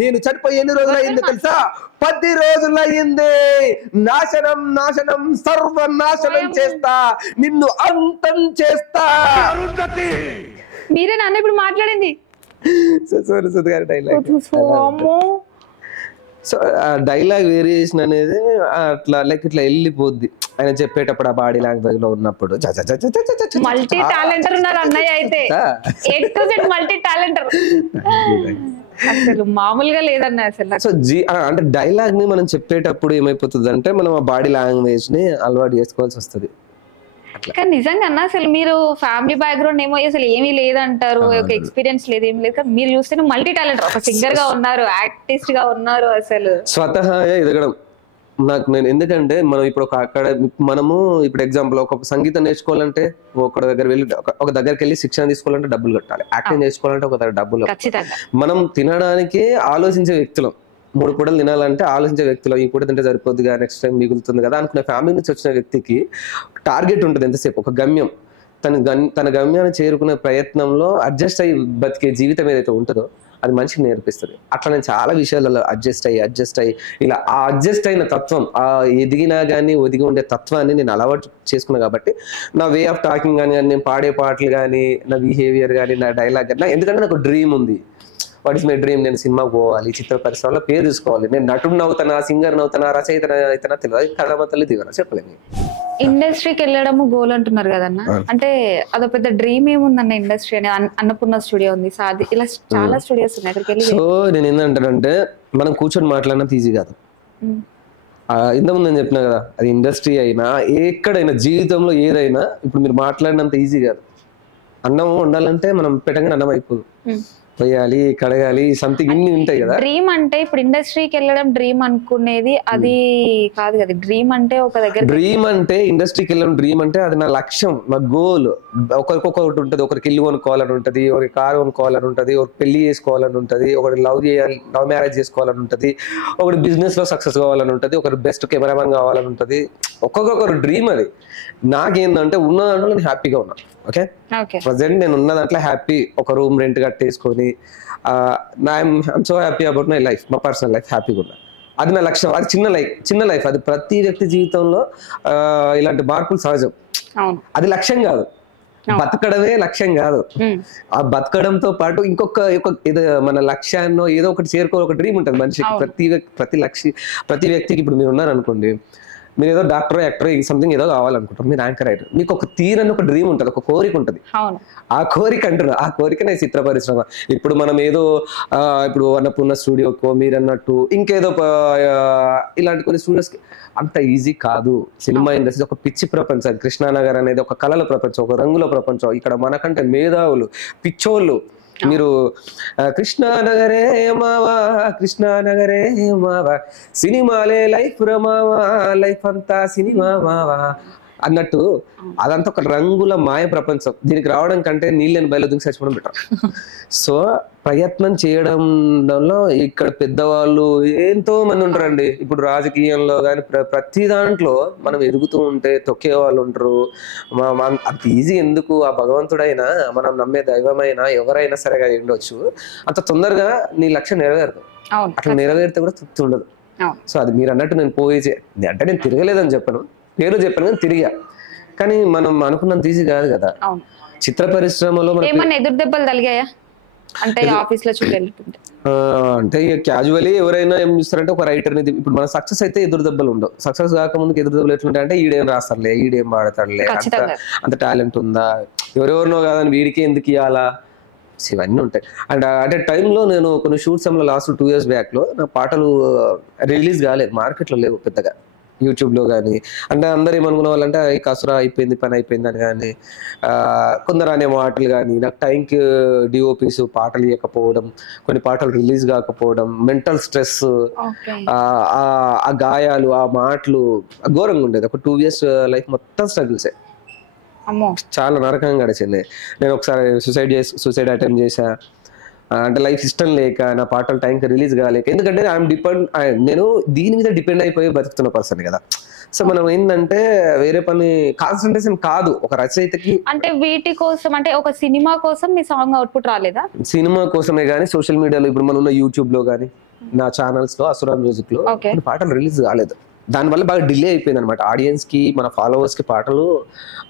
నేను చనిపోయి ఎన్ని రోజులు అయిందో తెలుసా? 10 రోజులు అయింది. నాశనం నాశనం సర్వనాశనం చేస్తా, నిన్ను అంతం చేస్తా. మీరే నాన్న ఇప్పుడు మాట్లాడింది. సో ఆ డైలాగ్ వేరియేషన్ అనేది అట్లా లైక్ ఇట్లా వెళ్ళిపోద్ది ఆయన చెప్పేటప్పుడు ఆ బాడీ లాంగ్వేజ్ లో ఉన్నప్పుడు. మల్టీ టాలెంటర్ ఉన్నారు అన్నయ్య అయితే, మల్టీ టాలెంటర్ అసలు మామూలుగా లేదన్న అసలు. సో అంటే డైలాగ్ ని మనం చెప్పేటప్పుడు ఏమైపోతుంది అంటే మనం ఆ బాడీ లాంగ్వేజ్ ని అలవాటు చేసుకోవాల్సి వస్తుంది. కానీ నిజంగా అన్న అసలు మీరు ఫ్యామిలీ బ్యాక్గ్రౌండ్ ఏమో అసలు ఏమీ లేదంటారు, ఒక ఎక్స్పీరియన్స్ లేదు, ఏమి లేదు. మీరు చూస్తే మల్టీ టాలెంట్, ఒక సింగర్ గా ఉన్నారు, ఆర్టిస్ట్ గా ఉన్నారు, అసలు స్వతహాగా ఎదగడం నాకు. నేను ఎందుకంటే మనం ఇప్పుడు మనము ఇప్పుడు ఎగ్జాంపుల్ ఒక సంగీతం నేర్చుకోవాలంటే ఒక దగ్గర వెళ్ళి ఒక దగ్గరికి వెళ్ళి శిక్షణ తీసుకోవాలంటే డబ్బులు కట్టాలి, యాక్టింగ్ నేర్చుకోవాలంటే ఒక దగ్గర డబ్బులు. మనం తినడానికి ఆలోచించే వ్యక్తులం, 3 పూటలు తినాలంటే ఆలోచించే వ్యక్తులు, ఈ పూట తింటే సరిపోద్దిగా, నెక్స్ట్ టైం మిగులుతుంది కదా అనుకునే ఫ్యామిలీ నుంచి వచ్చిన వ్యక్తికి టార్గెట్ ఉంటుంది ఎంతసేపు, ఒక గమ్యం. తన గమ్యాన్ని చేరుకునే ప్రయత్నంలో అడ్జస్ట్ అయ్యి బతికే జీవితం ఏదైతే ఉంటుందో అది మనిషికి నేర్పిస్తుంది. అట్లా నేను చాలా విషయాలలో అడ్జస్ట్ అయ్యి ఇలా ఆ అడ్జస్ట్ అయిన తత్వం, ఆ ఎదిగినా కానీ ఒదిగి ఉండే తత్వాన్ని నేను అలవాటు చేసుకున్నాను. కాబట్టి నా వే ఆఫ్ టాకింగ్ కానీ, నేను పాడే పాటలు కానీ, నా బిహేవియర్ కానీ, నా డైలాగ్ కానీ, ఎందుకంటే నాకు డ్రీమ్ ఉంది. What is my dream? నేను సినిమాకి పోవాలి, చిత్ర పరిశ్రమలో పేరు చూసుకోవాలి, నేను నటుడు అవుతానా, సింగర్ అవుతానా, రచయిత అవుతానా తెలియదు, కథమతల్లి దిగనా చెప్పలేము. ఇండస్ట్రీకి వెళ్ళడము గోల్ అంటున్నారు కదన్న, అంటే అదో పెద్ద డ్రీమ్ ఏముందన్న ఇండస్ట్రీ అని? అన్నపూర్ణ స్టూడియో ఉంది, సాది, ఇలా చాలా స్టూడియోస్ ఉన్నాయి, అక్కడికి వెళ్ళి. సో నేను ఏంటంటానంటే మనం కూర్చొని మాట్లాడినంత ఈజీ కాదు. ఇంతకుముందు నేను చెప్పినా కదా, అది ఇండస్ట్రీ అయినా ఎక్కడైనా జీవితంలో ఏదైనా ఇప్పుడు మీరు మాట్లాడినంత ఈజీ కాదు. అన్నం వండాలంటే మనం పెట్టగానే అన్నం అయిపోదు, పోయాలి, కడగాలి, సంథింగ్ ఇన్ని ఉంటాయి కదా. డ్రీమ్ అంటే ఇప్పుడు ఇండస్ట్రీకి వెళ్ళడం డ్రీమ్ అనుకునేది అది కాదు కదా. డ్రీమ్ అంటే ఒక దగ్గర, డ్రీమ్ అంటే ఇండస్ట్రీకి వెళ్ళడం డ్రీమ్ అంటే అది నా లక్ష్యం, నా గోల్. ఒకరికొకటి ఉంటుంది, ఒకరికి ఇల్లు కొనుక్కోవాలని ఉంటుంది, ఒకరికి కారు కొనుక్కోవాలని ఉంటుంది, ఒకరికి పెళ్లి చేసుకోవాలని ఉంటుంది, ఒకటి లవ్ మ్యారేజ్ చేసుకోవాలని ఉంటుంది, ఒకటి బిజినెస్ లో సక్సెస్ కావాలని ఉంటుంది, ఒకరి బెస్ట్ కెమెరామెన్ కావాలని ఉంటుంది. ఒక్కొక్కరు డ్రీమ్ అది. నాకేందంటే ఉన్న దాంట్లో నేను హ్యాపీగా ఉన్నా. ఓకే, ప్రజెంట్ నేను ఉన్న దాంట్లో హ్యాపీ. ఒక రూమ్ రెంట్ కట్టేసుకొని I'm so happy about my life, మా పర్సనల్ లైఫ్ హ్యాపీగా ఉన్నా. అది నా లక్ష్యం. అది చిన్న లైఫ్. అది ప్రతి వ్యక్తి జీవితంలో ఇలాంటి మార్పులు సహజం. అది లక్ష్యం కాదు, బతకడమే లక్ష్యం కాదు. ఆ బతకడంతో పాటు ఇంకొక ఏదో మన లక్ష్యాన్ని ఏదో ఒకటి చేరుకో, ఒక డ్రీమ్ ఉంటుంది మనిషికి. ప్రతి వ్యక్తికి. ఇప్పుడు మీరు ఉన్నారనుకోండి, మీరు ఏదో డాక్టర్, యాక్టర్, సంథింగ్ ఏదో కావాలనుకుంటారు, మీరు యాంకర్ రైటర్, మీకు ఒక తీరని ఒక డ్రీమ్ ఉంటుంది, ఒక కోరిక ఉంటుంది. ఆ కోరిక అంటున్నా, ఆ కోరికనే చిత్ర పరిశ్రమ. ఇప్పుడు మనం ఏదో ఇప్పుడు అన్నపూర్ణ స్టూడియోకో మీరు అన్నట్టు ఇంకేదో ఇలాంటి కొన్ని స్టూడియోస్కి అంత ఈజీ కాదు. సినిమా ఇండస్ట్రీ ఒక పిచ్చి ప్రపంచం. కృష్ణానగర్ అనేది ఒక కళల ప్రపంచం, ఒక రంగుల ప్రపంచం. ఇక్కడ మనకంటే మేధావులు, పిచ్చోళ్ళు. మీరు కృష్ణానగరే మావా, కృష్ణానగరే మావా, సినిమాలే లైఫ్ రమావా, లైఫ్ అంతా సినిమా మావా అన్నట్టు అదంతా ఒక రంగుల మాయ ప్రపంచం. దీనికి రావడం కంటే నీళ్ళని బయలు దిగి చచ్చిపోవడం బెటర్. సో ప్రయత్నం చేయడంలో ఇక్కడ పెద్దవాళ్ళు ఎంతో మంది ఉంటారండి. ఇప్పుడు రాజకీయంలో కానీ ప్రతి దాంట్లో మనం ఎదుగుతూ ఉంటే తొక్కే వాళ్ళు ఉంటారు. అంత ఈజీ ఎందుకు? ఆ భగవంతుడైనా, మనం నమ్మే దైవమైనా, ఎవరైనా సరేగా ఉండొచ్చు, అంత తొందరగా నీ లక్ష్యం నెరవేరదు. అట్లా నెరవేరితే కూడా తృప్తి ఉండదు. సో అది మీరు అన్నట్టు నేను అంటే నేను తిరగలేదని చెప్పను, పేరు చెప్పాను కానీ తిరిగా. కానీ మనం అనుకున్నంత ఈజీ కాదు కదా. అవును. చిత్ర పరిశ్రమలో ఏమన్నా ఎదురు దెబ్బలు తగిలాయా అంటే ఆఫీస్ లో చూసి వెళ్తుంటే? అంటే ఇక క్యాజువల్లీ ఎవరైనా ఏం చూస్తారంటే ఒక రైటర్ ని ఇప్పుడు మన సక్సెస్ అయితే ఎదురు దెబ్బలు ఉండవు. సక్సెస్ కాకముందుకు ఎదురు దెబ్బలు ఎట్లుంటాయి అంటే ఈడేం రాస్తారులే, ఈడేం వాడతాడులే, అంత టాలెంట్ ఉందా, ఎవరెవరినో కాదని వీడికి ఎందుకు ఇవ్వాలా, ఇవన్నీ ఉంటాయి. అండ్ అట్ టైంలో నేను కొన్ని షూట్స్ ఏమో లాస్ట్ 2 years బ్యాక్ లో నా పాటలు రిలీజ్ కాలేదు, మార్కెట్లో లేవు పెద్దగా యూట్యూబ్ లో కానీ. అంటే అందరు ఏమనుకున్న వాళ్ళంటే కసురా అయిపోయింది, పని అయిపోయింది అని కానీ, కొందరు అనే మాటలు కానీ, నాకు టైంకి డిఓపీస్ పాటలు ఇవ్వకపోవడం, కొన్ని పాటలు రిలీజ్ కాకపోవడం, మెంటల్ స్ట్రెస్, ఆ గాయాలు, ఆ మాటలు ఘోరంగా ఉండేది. ఒక 2 years లైఫ్ మొత్తం స్ట్రగుల్సే, చాలా నరకంగా గడిచింది. నేను ఒకసారి సూసైడ్ అటెంప్ట్ చేశా. అంటే లైఫ్ ఇష్టం లేక, నా పాటలు టైంకి రిలీజ్ కాలేక, ఎందుకంటే నేను దీని మీద డిపెండ్ అయిపోయి బతుకుతున్న పర్సన్ కదా. సో మనం ఏంటంటే వేరే పని కాన్సన్ట్రేషన్ కాదు ఒక రచయితకి. అంటే వీటి కోసం, అంటే ఒక సినిమా కోసం మీ సాంగ్ అవుట్పుట్ రాలేదా? సినిమా కోసమే కానీ, సోషల్ మీడియాలో ఇప్పుడు మనం ఉన్న యూట్యూబ్ లో కానీ, నా ఛానల్స్ లో, అసురా మ్యూజిక్ లో పాటలు రిలీజ్ కాలేదు. దానివల్ల బాగా డిలే అయిపోయింది అనమాట. ఆడియన్స్ కి, మన ఫాలోవర్స్ కి పాటలు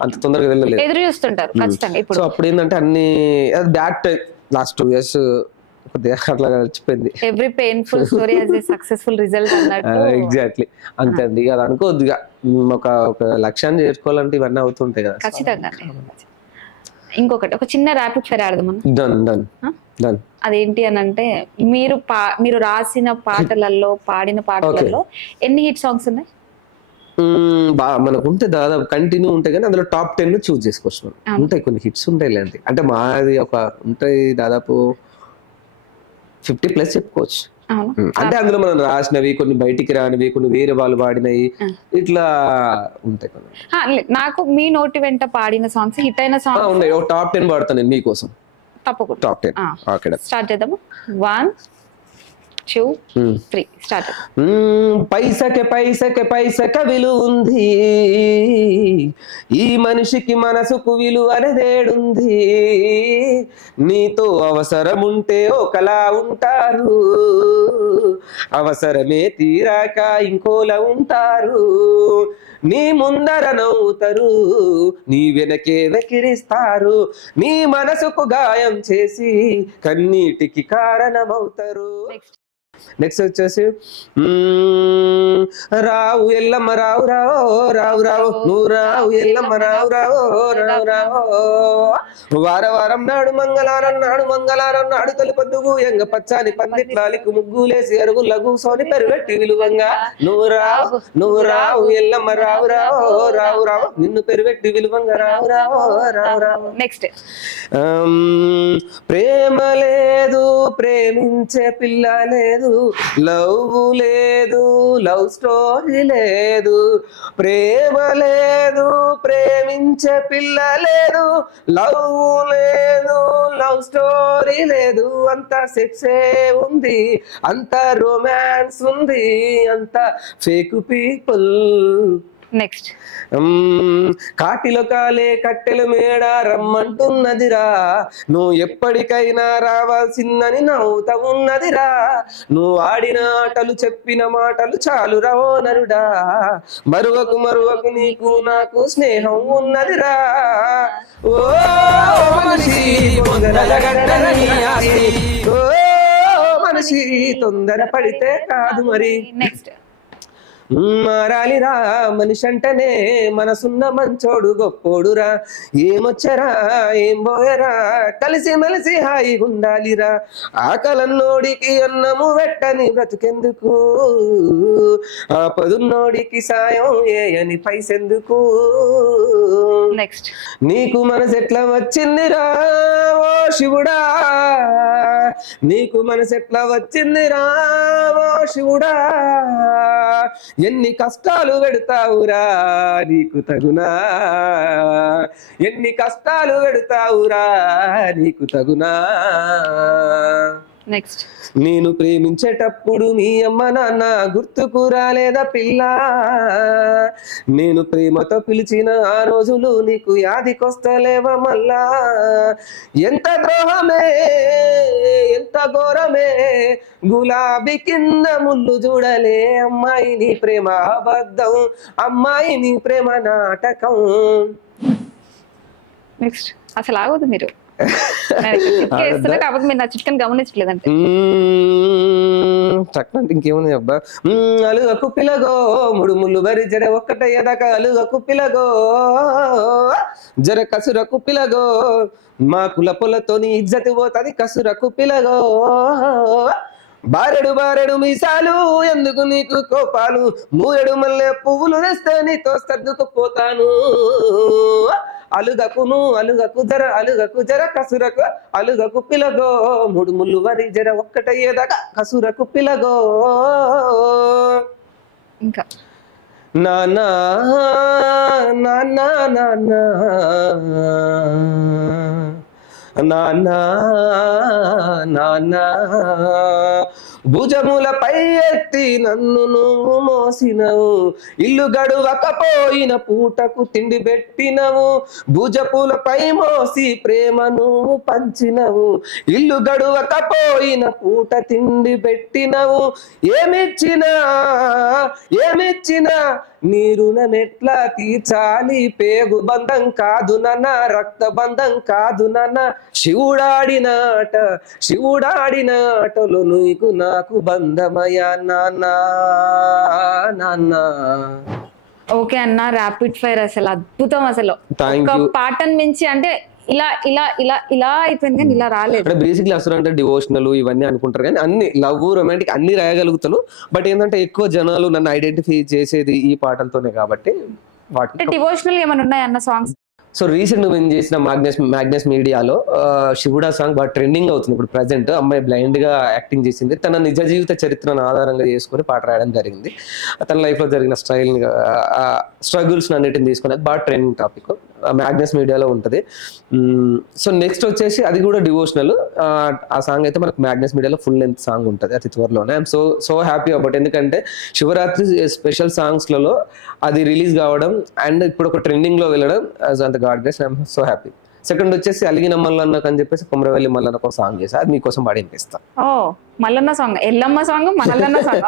అంత తొందరగా వెళ్ళలేదు, ఎదురు చూస్తుంటారు ఖచ్చితంగా. సో అప్పుడు ఏంటంటే అన్ని బ్యాడ్ టైం, లాస్ట్ 2 years అట్లా గడిచిపోయింది. Every painful story has a successful result అన్నట్టు. ఎగ్జాక్ట్లీ అంతే అండి. అది అనుకోద్దిగా ఒక లక్ష్యాన్ని చేరుకోవాలంటే ఇవన్నీ అవుతుంటాయి కదా. ఖచ్చితంగా. ఇంకొకటి, ఒక చిన్న ర్యాపిడ్ ఫైర్ ఆడదాం. డన్. అదేంటి అని అంటే, మీరు రాసిన పాటలలో, పాడిన పాటలలో ఎన్ని హిట్ సాంగ్స్ ఉన్నాయి? మనకు ఉంటే దాదాపు కంటిన్యూ ఉంటాయి కానీ అందులో టాప్ 10 చూస్ చేసుకోవచ్చు. ఉంటాయి కొన్ని హిట్స్ ఉంటాయి లేండి. అంటే మాది ఒక ఉంటాయి దాదాపు 50+ చెప్పుకోవచ్చు. అంటే అందులో మనం రాసినవి, కొన్ని బయటికి రానివి, కొన్ని వేరే వాళ్ళు పాడినవి, ఇట్లా ఉంటాయి. నాకు మీ నోటి వెంట పాడిన సాంగ్స్, హిట్ అయిన సాంగ్స్ ఉన్నాయి. టాప్ 10 పాడతాను నేను మీకోసం. తప్పకుండా. టాప్ 10 స్టార్ట్ చేద్దాము. 1 2 3 స్టార్ట్. పైసక విలువ ఉంది, ఈ మనిషికి మనసుకు విలువ అనేదేడుంది, నీతో అవసరం ఉంటే ఒకలా ఉంటారు, అవసరమే తీరాక ఇంకోలా ఉంటారు, నీ ముందర నవ్వుతారు, నీ వెనకే వెకిరిస్తారు, నీ మనసుకు గాయం చేసి కన్నీటికి కారణమవుతారు. నెక్స్ట్ వచ్చేసి రావు ఎల్లమ్మ రావు రావు రావు రావు, నువ్వు రావు ఎల్లమ్మ రావు రావు రావు రావు, వారం నాడు మంగళారం నాడు తొలిపొద్దుగు ఎంగ పచ్చాని పందిట్లాలికి ముగ్గులేసి అరుగుల కూసోని పెరుగట్టి విలువంగా, నువ్వు రావు ఎల్లమ్మ రావు రావు రావు రావు, నిన్ను పెరుగట్టి విలువంగా రావు రావు రావు రావు. నెక్స్ట్, ప్రేమ లేదు ప్రేమించే పిల్ల లేదు, లవ్ లేదు లవ్ స్టోరీ లేదు, ప్రేమ లేదు ప్రేమించే పిల్ల లేదు, లవ్ లేదు లవ్ స్టోరీ లేదు, అంత సెక్సే ఉంది, అంత రొమాన్స్ ఉంది, అంత ఫేక్ పీపుల్. నెక్స్ట్, కాటిలో కాలే కట్టెల మేడ రమ్మంటున్నదిరా, నువ్వు ఎప్పటికైనా రావాల్సిందని నవ్వుతా ఉన్నదిరా, నువ్వు ఆడిన ఆటలు చెప్పిన మాటలు చాలు రావో నరుడా, మరువకు నీకు నాకు స్నేహం ఉన్నదిరా, ఓ మనిషి తొందర పడితే కాదు మరి. నెక్స్ట్, మారాలిరా మనిషి అంటేనే మనసున్న మంచోడు గొప్పోడురా, ఏమొచ్చరా ఏం పోయరా కలిసి మెలిసి హాయిగా ఉండాలిరా, ఆకలన్నోడికి అన్నము పెట్టని బ్రతుకెందుకు, ఆపదున్నోడికి సాయం ఏయని పైసెందుకు. నెక్స్ట్, నీకు మనసు ఎట్లా వచ్చిందిరా ఓ శివుడా, నీకు మనసు ఎట్లా వచ్చిందిరా ఓ శివుడా, ఎన్ని కష్టాలు పెడతావురా నీకు తగునా, ఎన్ని కష్టాలు పెడతావురా నీకు తగునా. నెక్స్ట్, నేను ప్రేమించేటప్పుడు మీ అమ్మ నాన్న గుర్తుకు రాలేదా పిల్ల, నేను ప్రేమతో పిలిచిన ఆ రోజులు నీకు యాదికొస్తలేవా మళ్ళా, ఎంత ద్రోహమే ఎంత ఘోరమే, గులాబీ కింద ముళ్ళు చూడలే, అమ్మాయి నీ ప్రేమ అబద్ధం, అమ్మాయి నీ ప్రేమ నాటకం. నెక్స్ట్, అసలు ఆగదు మీరు. కాకపోతే మీరు నా చిట్కని గమనించలేదంటే చక్కనంటే ఇంకేముంది అబ్బా. అలుగకు పిలగో ముడుములు బరి జర ఒక్కటయ్యదాకా అలుగకు పిలగో జర కసురకు పిలగో మా కుల పొలతోని ఇజ్జతి పోతుంది కసురకు పిలగో బారెడు బారెడు మీసాలు ఎందుకు నీకు కోపాలు మూరెడు మల్లె పువ్వులు తెస్తే నీతో సర్దుకుపోతాను అలుగకును అలుగకు జర కసురకు అలుగకు పిలగో మూడు ముళ్ళు వరి జర ఒక్కటయ్యేదాకా కసురకు పిలగో ఇంకా నానా నానా నానా నానా నానా భుజములపై ఎత్తి నన్ను నువ్వు మోసినవు ఇల్లు గడువకపోయిన పూటకు తిండి పెట్టినవు భుజపులపై మోసి ప్రేమ నువ్వు పంచినవు ఇల్లు గడువకపోయిన పూట తిండి పెట్టినవు ఏమిచ్చినా నీ రుణమెట్లా తీర్చాలి పేగు బంధం కాదు నాన్న రక్త బంధం కాదు నాన్న శివుడాడినాటలు నీకు నాకు బంధమయ్యా నాన్న. ఓకే అన్న, ర్యాపిడ్ ఫైర్ అసలు అద్భుతం. అసలు ఒక పాటను మించి అంటే ఇలా ఇలా ఇలా ఇలా అయిపోయింది కానీ ఇలా రాలేదు. బేసిక్లీ అసలు అంటే డివోషనల్ ఇవన్నీ అనుకుంటారు కానీ అన్ని లవ్ రొమాంటిక్ అన్ని రాయగలుగుతాను. బట్ ఏంటంటే ఎక్కువ జనాలు నన్ను ఐడెంటిఫై చేసేది ఈ పాటలతోనే కాబట్టి వాటి డివోషనల్ ఏమైనా ఉన్నాయన్న సాంగ్స్? సో రీసెంట్ నేను చేసిన మ్యాగ్నస్ మీడియాలో శివుడా సాంగ్ బాగా ట్రెండింగ్ అవుతుంది ఇప్పుడు ప్రజెంట్. అమ్మాయి బ్లైండ్ గా యాక్టింగ్ చేసింది, తన నిజ జీవిత చరిత్రను ఆధారంగా చేసుకుని పాట రాయడం జరిగింది. తన లైఫ్ లో జరిగిన స్ట్రగుల్స్ అన్నిటిని తీసుకుని అది బాగా ట్రెండింగ్ టాపిక్ మ్యాగ్నస్ మీడియాలో ఉంటుంది. సో నెక్స్ట్ వచ్చేసి అది కూడా డివోషనల్. ఆ సాంగ్ అయితే మనకు మ్యాగ్నస్ మీడియాలో ఫుల్ లెంత్ సాంగ్ ఉంటుంది అతి త్వరలోనే. ఐఎమ్ సో హ్యాపీ అబౌట్, ఎందుకంటే శివరాత్రి స్పెషల్ సాంగ్స్లలో అది రిలీజ్ కావడం అండ్ ఇప్పుడు ఒక ట్రెండింగ్ లో వెళ్ళడం అంత God grace. I'm so happy. Second వచ్చేసి అలిగిన మల్లన్నకు అని చెప్పేసి కొమరవెల్లి మల్లన్నకు ఒక సాంగ్ చేసి అది మీకోసం పాడి వినిపిస్తా. Mallanna song, Yellamma song, Mallanna song.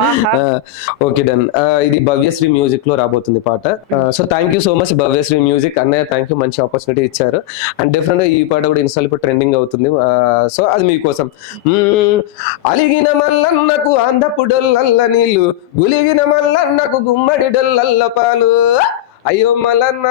Okay done. ఇది భవ్యశ్రీ మ్యూజిక్ లో రాబోతుంది పాట. So thank you so much Bhavyasri music అన్నయ్య, థ్యాంక్ యూ, మంచి ఆపర్చునిటీ ఇచ్చారు. అండ్ డెఫినెట్ గా ఈ పాట కూడా ఇన్స్టాల్ ఇప్పుడు ట్రెండింగ్ అవుతుంది. సో అది మీకోసం. అలిగిన మల్లన్నకు ఆంధ్రపుడొల్ల నీళ్ళు, గులిగిన మల్లన్నకు గుమ్మడి డొల్ల పాలు, అయ్యో మల్లన్న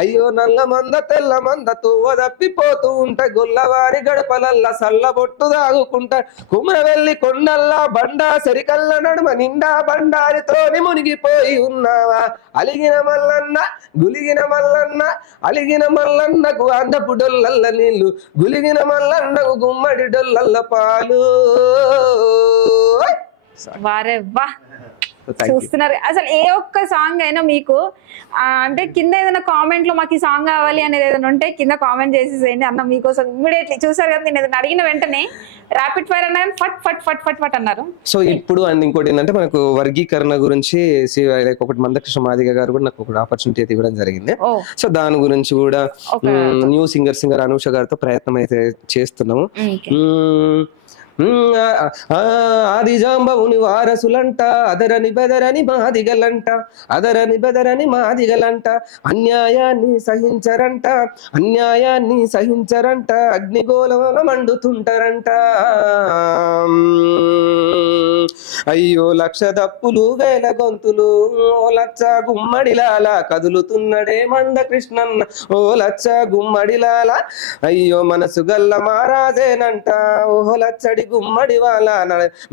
అయ్యో నల్ల మంద తెల్ల మంద తువ్వ తప్పిపోతూ ఉంటే గొల్లవారి గడపలల్ల సల్లబొట్టు దాగుకుంటా కుమరవెల్లి కొండల్లా బండా సరికల్ల నడుమ నిండా బండారితోని మునిగిపోయి ఉన్నావా అలిగిన మల్లన్న గులిగిన మల్లన్న అలిగిన మల్లన్నకు ఆంధ్రపు డొల్ల నీళ్ళు, గులిగిన మల్లన్నకు గుమ్మడి డొల్ల పాలు. వారే వా, చూస్తున్నారు అసలు ఏ ఒక్క సాంగ్ అయినా మీకు అంటే కింద ఏదైనా కామెంట్ లో మాకు ఈ సాంగ్ కావాలి అనేది ఏదైనా ఉంటే కింద కామెంట్ చేసేసేయండి అన్న, మీకోసం ఇమ్మీడియట్లీ. చూసారు కదా, నేను ఏదైనా అడిగిన వెంటనే ర్యాపిడ్ ఫైర్ అన్నారు, ఫట్ ఫట్ ఫట్ ఫట్ ఫట్ అన్నారు. సో ఇప్పుడు అండ్ ఇంకోటి ఏంటంటే మనకు వర్గీకరణ గురించి ఒకటి మందకృష్ణ మాదిగ గారు కూడా నాకు ఒక ఆపర్చునిటీ ఇవ్వడం జరిగింది. సో దాని గురించి కూడా న్యూ సింగర్ అనూష గారితో ప్రయత్నం అయితే చేస్తున్నాము. ఆది జాంబవుని వారసులంట అదరని బెదరని మాదిగలంట, అదరని బెదరని మాదిగలంట, అన్యాయాన్ని సహించరంట అగ్నిగోళం మండుతుంటారంట. అయ్యో లక్ష దప్పులు వేల గొంతులు ఓ లచ్చ గుమ్మడిలాల కదులుతున్నడే మందకృష్ణన్న, ఓ లచ్చ గుమ్మడిలాల, అయ్యో మనసు గల్ల మారాజేనంట, ఓ లచ్చడి గుమ్మడి వాళ్ళ,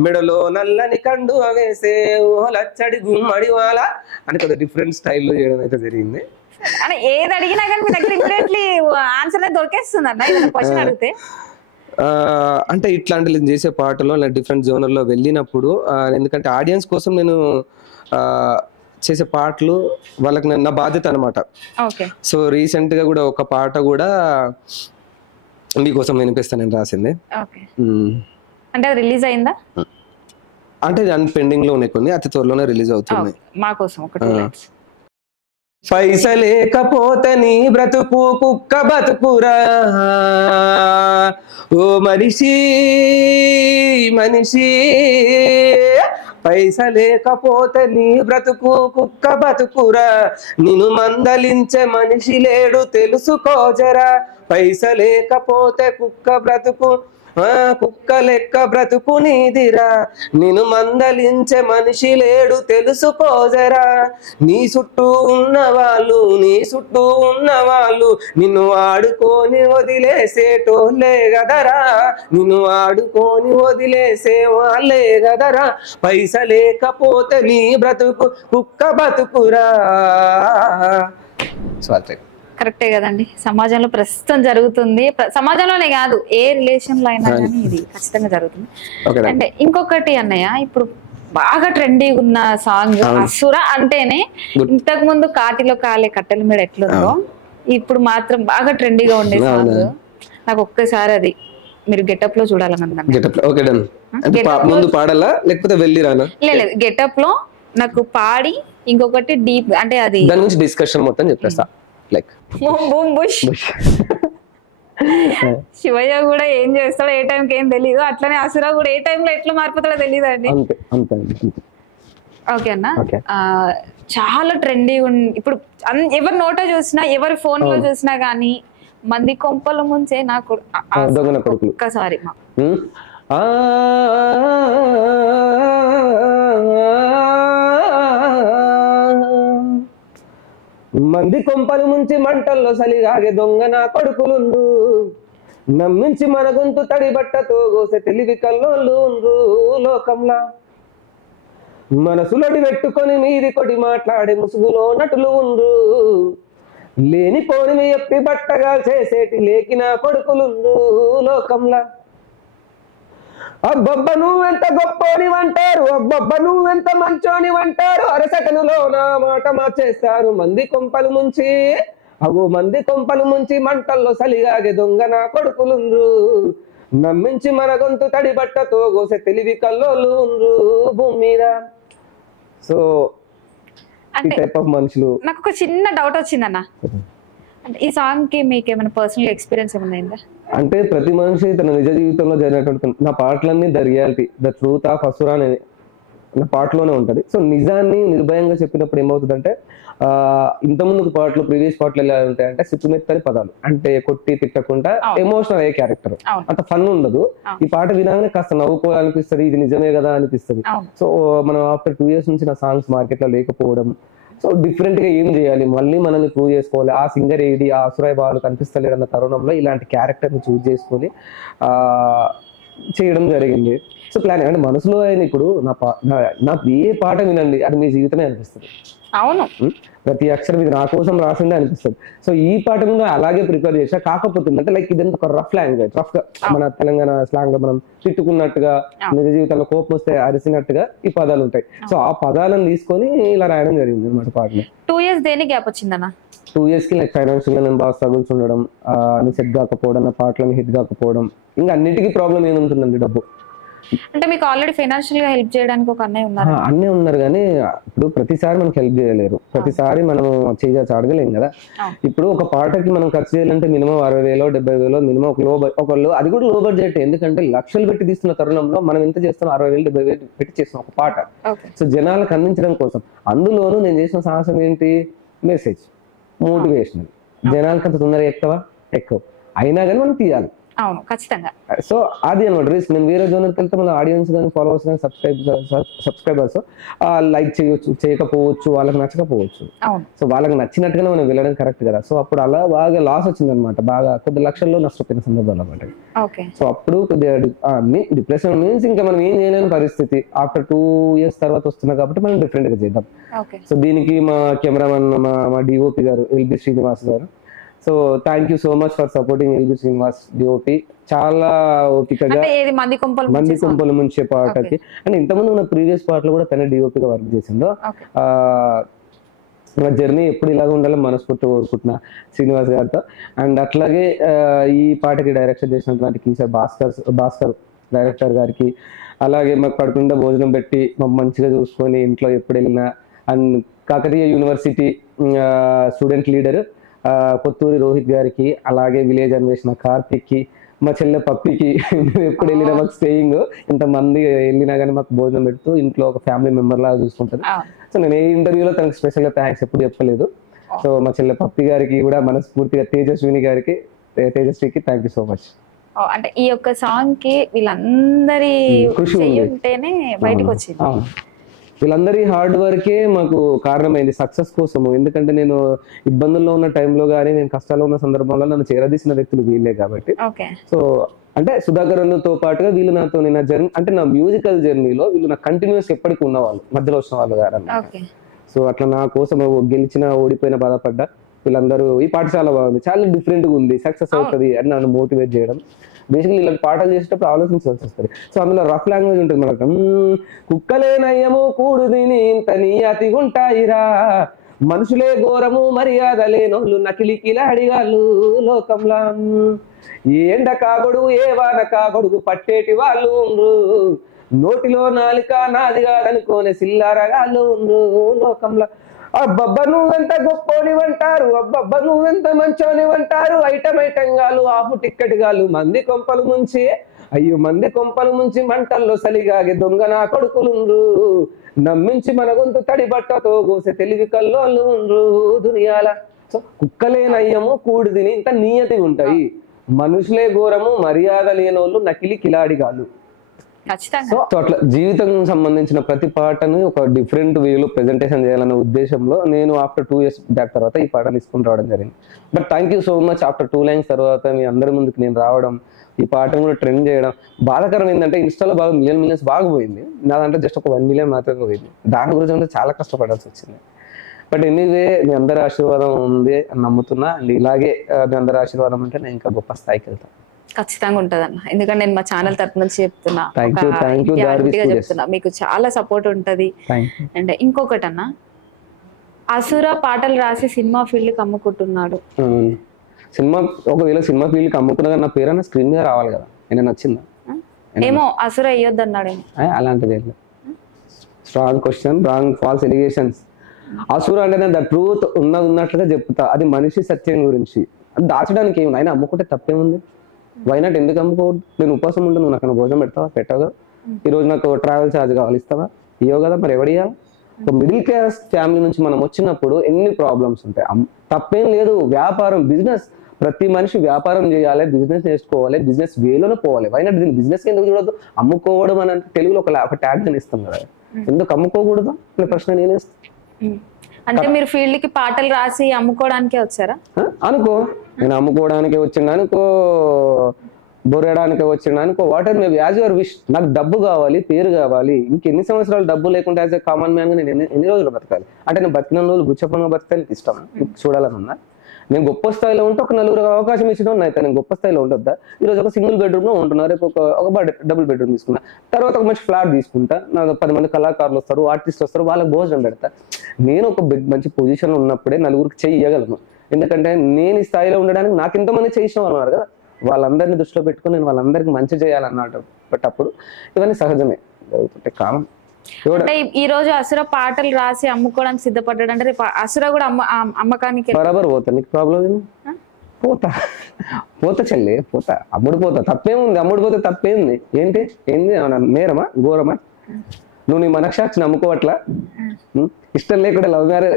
మెడలో నల్లని కండు వేసే ఓ లచ్చడి గుమ్మడి వాళ్ళ అని కొద్దిగా డిఫరెంట్ స్టైల్లో చేయడం అయితే జరిగింది. ఏది అడిగినా కానీ మీ దగ్గర ఇమ్మీడియట్లీ ఆన్సర్ దొరికేస్తుంది అన్న ఏదైనా క్వశ్చన్ అడిగితే. అంటే ఇట్లాంటి నేను చేసే పాటలో డిఫరెంట్ జోనర్లో వెళ్ళినప్పుడు, ఎందుకంటే ఆడియన్స్ కోసం నేను చేసే పాటలు వాళ్ళకి నా బాధ్యత అనమాట. సో రీసెంట్ గా కూడా ఒక పాట కూడా మీకోసం వినిపిస్తాను నేను రాసింది. అంటే అది రిలీజ్ అయిందా? అంటే పెండింగ్ లో ఉన్నాయి కొన్ని, అతి త్వరలోనే రిలీజ్ అవుతుంది. మా కోసం ఒకటి పైసలేకపోతే నీ బ్రతుకు కుక్క బతుకురా ఓ మనిషి పైస లేకపోతే నీ బ్రతుకు కుక్క బతుకురా నిన్ను మందలించే మనిషి లేడు తెలుసుకోజరా పైస లేకపోతే కుక్క బ్రతుకు కుక్క లెక్క బ్రతుకు నీదిరా నిన్ను మందలించే మనిషి లేడు తెలుసుకోజరా నీ చుట్టూ ఉన్నవాళ్ళు నిన్ను ఆడుకొని వదిలేసేటోళ్ళే గదరా నిన్ను ఆడుకొని వదిలేసే వాళ్ళే గదరా పైస లేకపోతే నీ బ్రతుకు కుక్క బతుకురా. కరెక్టే కదండి. సమాజంలో ప్రస్తుతం జరుగుతుంది, సమాజంలోనే కాదు ఏ రిలేషన్ లో అయినా కానీ ఇది ఖచ్చితంగా జరుగుతుంది. అంటే ఇంకొకటి అన్నయ్య, ఇప్పుడు బాగా ట్రెండీ ఉన్న సాంగ్ అసుర అంటేనే, ఇంతకు ముందు కాటిలో కాలే కట్టెల మీద ఎట్లుందో ఇప్పుడు మాత్రం బాగా ట్రెండీగా ఉండే సాంగ్. నాకు ఒక్కసారి అది మీరు గెటప్ లో చూడాలనుకుంటున్నాను. లేదు గెటప్ లో నాకు పాడి, ఇంకొకటి డీప్ అంటే అది దాని గురించి డిస్కషన్ మొత్తం చెప్పేస్తా. లైక్ శివయ్య కూడా ఏం చేస్తాడో ఏ టైంకి ఏం తెలీదు, అట్లనే అసుర కూడా ఏ టైంలో ఎట్లా మారిపోతాడో తెలియదు అండి. ఓకే అన్న, చాలా ట్రెండీ ఇప్పుడు ఎవరి నోటో చూసినా ఎవరి ఫోన్ లో చూసినా గానీ మంది కొంపల ముంచే నాకు ఒక్కసారి మంది కొంపలు ముంచి మంటల్లో సలిగాగే దొంగ నా కొడుకులుండ్రు నమ్మించి మన గొంతు తడి బట్టతో గోసె తెలివి కల్లోళ్ళు లోకంలా మనసులడి పెట్టుకొని మీది కొడి మాట్లాడే ముసుగులో నటులు ఉండ్రు లేని పోని ఎప్పి బట్టగా చేసేటి లేకిన కొడుకులుండ్రు లోకంలా అబ్బబ్బ నువ్వెంత గొప్పోని అంటారు, అబ్బబ్బ నువ్వెంత మంచోని అంటారు, అరసకనులో నా మాట మార్చేస్తారు మంది కొంపలు ముంచి మంది కొంపలు ముంచి మంటల్లో సలిగాగే దొంగ నా కొడుకులుండ్రు నమ్మించి మన గొంతు తడి బట్టతో గోసె తెలివి కల్లోళ్ళు ఉండ్రు భూమి మీద. సో ఈ టైప్ ఆఫ్ మనుషులు. నాకు ఒక చిన్న డౌట్ వచ్చిందన్న, ఈ సాంగ్ కి మీకు ఏమైనా పర్సనల్ ఎక్స్పీరియన్స్ ఏమైనా? అంటే ప్రతి మనిషి తన నిజ జీవితంలో జరిగినటువంటి నా పాటలన్నీ the reality, the truth of అసుర అనేది నా పాటలోనే ఉంటది. సో నిజాన్ని నిర్భయంగా చెప్పినప్పుడు ఏమవుతుందంటే, ఇంతకుముందు పాటలు ప్రీవియస్ పాటలు ఎలా ఉంటాయంటే సిట్టుమెత్తని పదాలు, అంటే కొట్టి తిట్టకుండా ఎమోషనల్ అయ్యే క్యారెక్టర్, అంత ఫన్ ఉండదు. ఈ పాట వినాగానే కాస్త నవ్వుకోవాలనిపిస్తుంది, ఇది నిజమే కదా అనిపిస్తుంది. సో మనం ఆఫ్టర్ 2 years నుంచి నా సాంగ్స్ మార్కెట్ లో లేకపోవడం, సో డిఫరెంట్ గా ఏం చేయాలి, మళ్ళీ మనల్ని ప్రూవ్ చేసుకోవాలి, ఆ సింగర్ ఏది, ఆ అసురాయ్ వాళ్ళు కనిపిస్తలేరు అన్న తరుణంలో ఇలాంటి క్యారెక్టర్ ని చూస్ చేసుకొని చేయడం జరిగింది. సో ప్లాన్ అంటే మనసులో అయిన ఇప్పుడు నాకు ఏ పాట వినండి అది మీ జీవితమే అనిపిస్తుంది. అవును, ప్రతి అక్షరం ఇది నా కోసం రాసిందే అనిపిస్తుంది. సో ఈ పాట కూడా అలాగే ప్రిపేర్ చేసా. కాకపోతే అంటే లైక్ ఇదంతా ఒక రఫ్ లాంగ్వేజ్, రఫ్ గా మన తెలంగాణ స్లాంగ్ లో మనం తిట్టుకున్నట్టుగా, నిజ జీవితంలో కోపం వస్తే అరిసినట్టుగా ఈ పదాలు ఉంటాయి. సో ఆ పదాలను తీసుకొని ఇలా రాయడం జరిగింది అన్నమాట పాటని. 2 years దేని గ్యాప్ వచ్చిందన్న? 2 years కి లైక్ ఫైనాన్షియల్ గా నేను బాగా స్ట్రగుల్స్ ఉండడం, సెట్ కాకపోవడం, నా పాటలను హిట్ కాకపోవడం, ఇంకా అన్నిటికీ ప్రాబ్లం ఏముంటుందండి, డబ్బు. అంటే మీకు ఆల్రెడీ ఫైనాన్షియల్ గా హెల్ప్ చేయడానికి ఒక అన్నయ్య ఉన్నారు? అన్నయ్య ఉన్నారు, కానీ ఇప్పుడు ప్రతిసారి మనకి హెల్ప్ చేయలేరు, ప్రతిసారి మనం చేయవచ్చు అడగలేం కదా. ఇప్పుడు ఒక పాటకి మనం ఖర్చు చేయాలంటే మినిమం 60,000 70,000 మినిమం ఒకళ్ళు, అది కూడా లో బడ్జెట్. ఎందుకంటే లక్షలు పెట్టి తీస్తున్న తరుణంలో మనం ఎంత చేస్తాం, 60,000 70,000 పెట్టి చేస్తాం ఒక పాట. సో జనాలకు అందించడం కోసం. అందులోనూ నేను చేసిన సాహసం ఏంటి, మెసేజ్, మోటివేషనల్. జనాలకు అంత తొందరగా ఎక్కువ అయినా కానీ మనం తీయాలి. అవును, ఖచ్చితంగా. సో అది అనమాట రిస్క్. నేను వేరే జోనర్కి వెళ్తే మన ఆడియన్స్ కానీ ఫాలోవర్స్ కానీ సబ్స్క్రైబర్స్ లైక్ చేయొచ్చు, చేయకపోవచ్చు, వాళ్ళకి నచ్చకపోవచ్చు. సో వాళ్ళకి నచ్చినట్టుగానే మనం వెళ్ళడం కరెక్ట్ కదా. సో అప్పుడు అలా బాగా లాస్ వచ్చింది అనమాట, బాగా కొద్ది లక్షల్లో నష్టపోయిన సందర్భాలు అనమాట. సో అప్పుడు కొద్దిగా డిప్రెషన్ మీన్స్ ఇంకా మనం ఏం చేయలేని పరిస్థితి. ఆఫ్టర్ 2 years తర్వాత వస్తున్నా కాబట్టి మనం డిఫరెంట్ గా చేద్దాం. సో దీనికి మా కెమెరామన్ మా డిఓపి గారు ఎల్బి శ్రీనివాస్ గారు. So thank you so much for supporting LB Srinivas DOP. చాలా ఓపికగా మంది కొంపలు ముంచే పాటకి, అంటే ఇంతకుముందు ఉన్న ప్రీవియస్ పాటలు కూడా తన డిఓపిగా వర్క్ చేసిందో. నా జర్నీ ఎప్పుడు ఇలాగ ఉండాలని మనస్ఫూర్తి కోరుకుంటున్నా శ్రీనివాస్ గారితో. అండ్ అట్లాగే ఈ పాటకి డైరెక్షన్ చేసినటువంటి కీసర్ భాస్కర్ డైరెక్టర్ గారికి, అలాగే మాకు పడుకుండా భోజనం పెట్టి మాకు మంచిగా చూసుకొని ఇంట్లో ఎప్పుడు వెళ్ళినా, and Kakatiya university student leader Kothuri Rohit గారికి, అలాగే విలేజ్ అన్వేషణ కార్తిక్కి, మా చెల్లె పప్పికి ఎప్పుడు వెళ్ళినా మాకు స్టేయింగ్, ఇంతమంది వెళ్ళినా కానీ మాకు భోజనం పెడుతూ ఇంట్లో ఒక ఫ్యామిలీ మెంబర్ లాగా చూసుకుంటుంది. సో నేను ఏ ఇంటర్వ్యూలో తనకు స్పెషల్గా థ్యాంక్స్ ఎప్పుడు చెప్పలేదు. సో మా చెల్లె పప్పి గారికి కూడా మనస్ఫూర్తిగా తేజస్వికి థ్యాంక్ యూ సో మచ్. అంటే ఈ యొక్క సాంగ్ కి వీళ్ళందరి కృషి ఉంటేనే బయటకు వచ్చింది. వీళ్ళందరి హార్డ్ వర్కే మాకు కారణమైంది సక్సెస్ కోసము. ఎందుకంటే నేను ఇబ్బందుల్లో ఉన్న టైంలో కానీ నేను కష్టాల్లో ఉన్న సందర్భంలో నన్ను చేరదీసిన వ్యక్తులు వీళ్ళే కాబట్టి. సో అంటే సుధాకర్ అన్నతో పాటుగా వీళ్ళు నాతో నా జర్నీ అంటే నా మ్యూజికల్ జర్నీలో వీళ్ళు నా కంటిన్యూస్ ఎప్పటికీ ఉన్నవాళ్ళు, మధ్యలో వచ్చిన వాళ్ళు కాదు. సో అట్లా నా కోసం గెలిచిన ఓడిపోయిన బాధపడ్డా వీళ్ళందరూ ఈ పాట చాలా బాగుంది, చాలా డిఫరెంట్ గా ఉంది, సక్సెస్ అవుతుంది అని నన్ను మోటివేట్ చేయడం. బేసిక్లీ ఇలాంటి పాటలు చేసేటప్పుడు ఆలోచించాల్సి వస్తుంది. సో అందులో రఫ్ లాంగ్వేజ్ ఉంటుంది మనకు. కుక్కలే నయ్యము కూడు తిని ఇంత నీయతిగుంటాయిరా, మనుషులే ఘోరము మర్యాద లేనోళ్ళు నకిలి కిలాడిగాళ్ళు లోకంలా, ఏ ఎండ కాగొడుగు ఏ వాన కాగొడుగు పట్టేటి వాళ్ళు ఉండ్రు, నోటిలో నాలిక నాది కాదనుకోనే సిల్లారగాళ్ళు ఉండ్రు లోకంలో. అబ్బబ్బ నువ్వెంత గొప్పోని అంటారు, అబ్బబ్బ నువ్వెంత మంచోని అంటారు, ఐటం గాలు ఆపు టిక్కెట్ గాలు మంది కొంపలు ముంచి, అయ్యో మంది కొంపలు ముంచి మంటల్లో సలిగాగే దొంగ నా కొడుకులుండ్రు, నమ్మించి మన గొంతు తడి బట్టతో కోసే తెలివి కల్లోళ్ళు ఉండ్రు దునియాల. సో కుక్కలే నయ్యము కూడి తిని ఇంత నియతి ఉంటాయి, మనుషులే ఘోరము మర్యాద లేనోళ్ళు నకిలి కిలాడిగాలు. సో అట్లా జీవితం సంబంధించిన ప్రతి పాటను ఒక డిఫరెంట్ వేలో ప్రెజెంటేషన్ చేయాలనే ఉద్దేశంలో నేను ఆఫ్టర్ 2 years బ్యాక్ తర్వాత ఈ పాటను తీసుకుని రావడం జరిగింది. But thank you so much. After 2 lines తర్వాత మీ అందరి ముందుకు నేను రావడం, ఈ పాటను కూడా ట్రెండ్ చేయడం బాధాకరం ఏంటంటే ఇన్స్టాలో బాగా మిలియన్స్ బాగా పోయింది, నాదంటే జస్ట్ ఒక 1 million మాత్రమే పోయింది. దాని గురించి చాలా కష్టపడాల్సి వచ్చింది. బట్ ఎనీవే మీ అందరి ఆశీర్వాదం ఉంది అని నమ్ముతున్నా. అండ్ ఇలాగే మీ అందరి ఆశీర్వాదం అంటే నేను ఇంకా గొప్ప స్థాయికి వెళ్తాను. ఖచ్చితంగా ఉంటదన్న, ఎందుకంటే నేను మా ఛానల్ తరపు నుంచి చెప్తున్నా, చెప్తున్నా మీకు చాలా సపోర్ట్ ఉంటది. అండ్ ఇంకొకటి అన్న, అసుర పాటలు రాసి సినిమా ఫీల్డ్ కి అమ్ముకుంటున్నాడు. సినిమా ఒకవేళ సినిమా ఫీల్డ్ కి అమ్ముకున్నా నా పేరైనా స్క్రీన్ మీద రావాలి కదా, నేను నచ్చిందా? ఏమో అసుర అయ్యొద్దు అన్నాడు. అలాంటిది strong question, wrong false allegations. అసుర అంటే ద ట్రూత్ ఉన్నట్లుగా చెప్తా, అది మనిషి సత్యం గురించి. అది దాచడానికి ఏమి, ఆయన అమ్ముకుంటే తప్పేముంది? వైనాట్ ఎందుకు అమ్ముకోవద్దు? నేను ఉపవాసం ఉంటే నువ్వు నాకు భోజనం పెడతావా? పెట్టవు కదా. ఈరోజు నాకు ట్రావెల్ ఛార్జ్ కావాలి, ఇస్తావా? ఇవ్వవు కదా. మరి ఎవడియాలి? ఒక మిడిల్ క్లాస్ ఫ్యామిలీ నుంచి మనం వచ్చినప్పుడు ఎన్ని ప్రాబ్లమ్స్ ఉంటాయి. తప్పేం లేదు, వ్యాపారం బిజినెస్, ప్రతి మనిషి వ్యాపారం చేయాలి, బిజినెస్ నేర్చుకోవాలి, బిజినెస్ వేలోనే పోవాలి. వైనాట్ దీన్ని బిజినెస్ ఎందుకు చూడద్దు? అమ్ముకోవడం అని అంటే తెలుగులో ఒక ట్యాగ్ అని ఇస్తాం కదా, ఎందుకు అమ్ముకోకూడదు అనే ప్రశ్న నేనేస్తాను. అంటే మీరు ఫీల్డ్ కి పాటలు రాసి అమ్ముకోవడానికే వచ్చారా? అనుకో, నేను అమ్ముకోవడానికే వచ్చిండు అనుకో, బొరడానికే వచ్చిండు అనుకో, what ever maybe, as your wish. నాకు డబ్బు కావాలి, పేరు కావాలి. ఇంకెన్ని సంవత్సరాలు డబ్బు లేకుండా యాజ్ ఎ కామన్ మ్యాన్ గా నేను ఎన్ని రోజులు బతకాలి? అంటే నేను బతికిన రోజులు గుచ్చపంగా బతికే నీకు ఇష్టం, చూడాలని ఉన్నా. నేను గొప్ప స్థాయిలో ఉంటే ఒక నలుగురు అవకాశం ఇచ్చడం అయితే నేను గొప్ప స్థాయిలో ఉండొద్దా? ఈరోజు ఒక సింగిల్ బెడ్రూమ్ లో ఉంటున్నా, రేపు ఒక డబుల్ బెడ్రూమ్ తీసుకున్నా, తర్వాత ఒక మంచి ఫ్లాట్ తీసుకుంటా, నాకు 10 మంది కళాకారులు వస్తారు, ఆర్టిస్టులు వస్తారు, వాళ్ళకి భోజనం పెడతా. నేను ఒక మంచి పొజిషన్ లో ఉన్నప్పుడే నలుగురికి చెయ్యగలను. ఎందుకంటే నేను ఈ స్థాయిలో ఉండడానికి నాకు ఇంతమంది చేసిన వాళ్ళు ఉన్నారు కదా, వాళ్ళందరినీ దృష్టిలో పెట్టుకుని నేను వాళ్ళందరికీ మంచి చేయాలన్నట్టు. బట్ అప్పుడు ఇవన్నీ సహజమే, జరుగుతుంటే కామన్. అంటే ఈ రోజు అసుర పాటలు రాసి అమ్ముకోవడానికి సిద్ధపడ్డాడు అంటే రేపు అసుర కూడా అమ్మకానికి బరాబర్ పోతా. నీకు ప్రాబ్లం ఏంది? పోతా చెల్లి, పోతా, అమ్ముడు పోతా, తప్పేముంది? అమ్ముడు పోతే తప్పేంది? ఏంటి నేరమా ఘోరమా? నువ్వు నీ మనసాక్షిని అమ్ముకోవట్లా? ఇష్టం లేకుండా లవ్ మ్యారేజ్,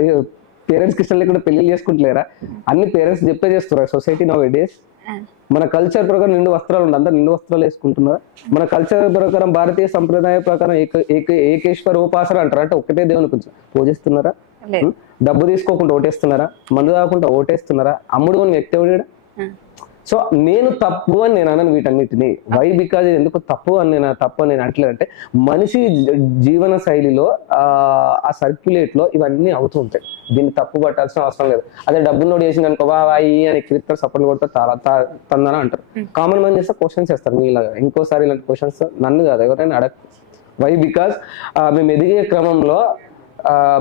పేరెంట్స్ కి ఇష్టం లేకుండా పెళ్లి చేసుకుంటలేరా? అన్ని పేరెంట్స్ చెప్పే చేస్తున్నారు సొసైటీ నౌ డేస్. మన కల్చర్ ప్రకారం నిండు వస్త్రాలు ఉండే, అందరు నిండు వస్త్రాలు వేసుకుంటున్నారు. మన కల్చర్ ప్రకారం భారతీయ సంప్రదాయ ప్రకారం ఏకేశ్వర ఉపాసన అంటారు, అంటే ఒకటే దేవుని కొంచెం పూజిస్తున్నారా? డబ్బు తీసుకోకుండా ఓటేస్తున్నారా? మందు కాకుండా ఓటేస్తున్నారా? అమ్ముడు కొని వ్యక్తి ఎవడా? సో నేను తప్పు అని నేను అనను వీటన్నిటిని. వై? బికాజ్ ఎందుకు తప్పు అని నేను అంటలేదంటే మనిషి జీవన శైలిలో ఆ సర్క్యులేట్ లో ఇవన్నీ అవుతూ ఉంటాయి. దీన్ని తప్పు పట్టాల్సిన అవసరం లేదు. అదే డబ్బులు నోట్ చేసింది అనుకో, వాయి అని కిరిస్తారు, సపోర్ట్ కొడతారు, తందన అంటారు. కామన్ మ్యాన్ చేస్తే క్వశ్చన్స్ చేస్తారు మీలాగా. ఇంకోసారి ఇలాంటి క్వశ్చన్స్ నన్ను కాదు ఎవరైనా అడగ. వై? బికాజ్ మేము ఎదిగే క్రమంలో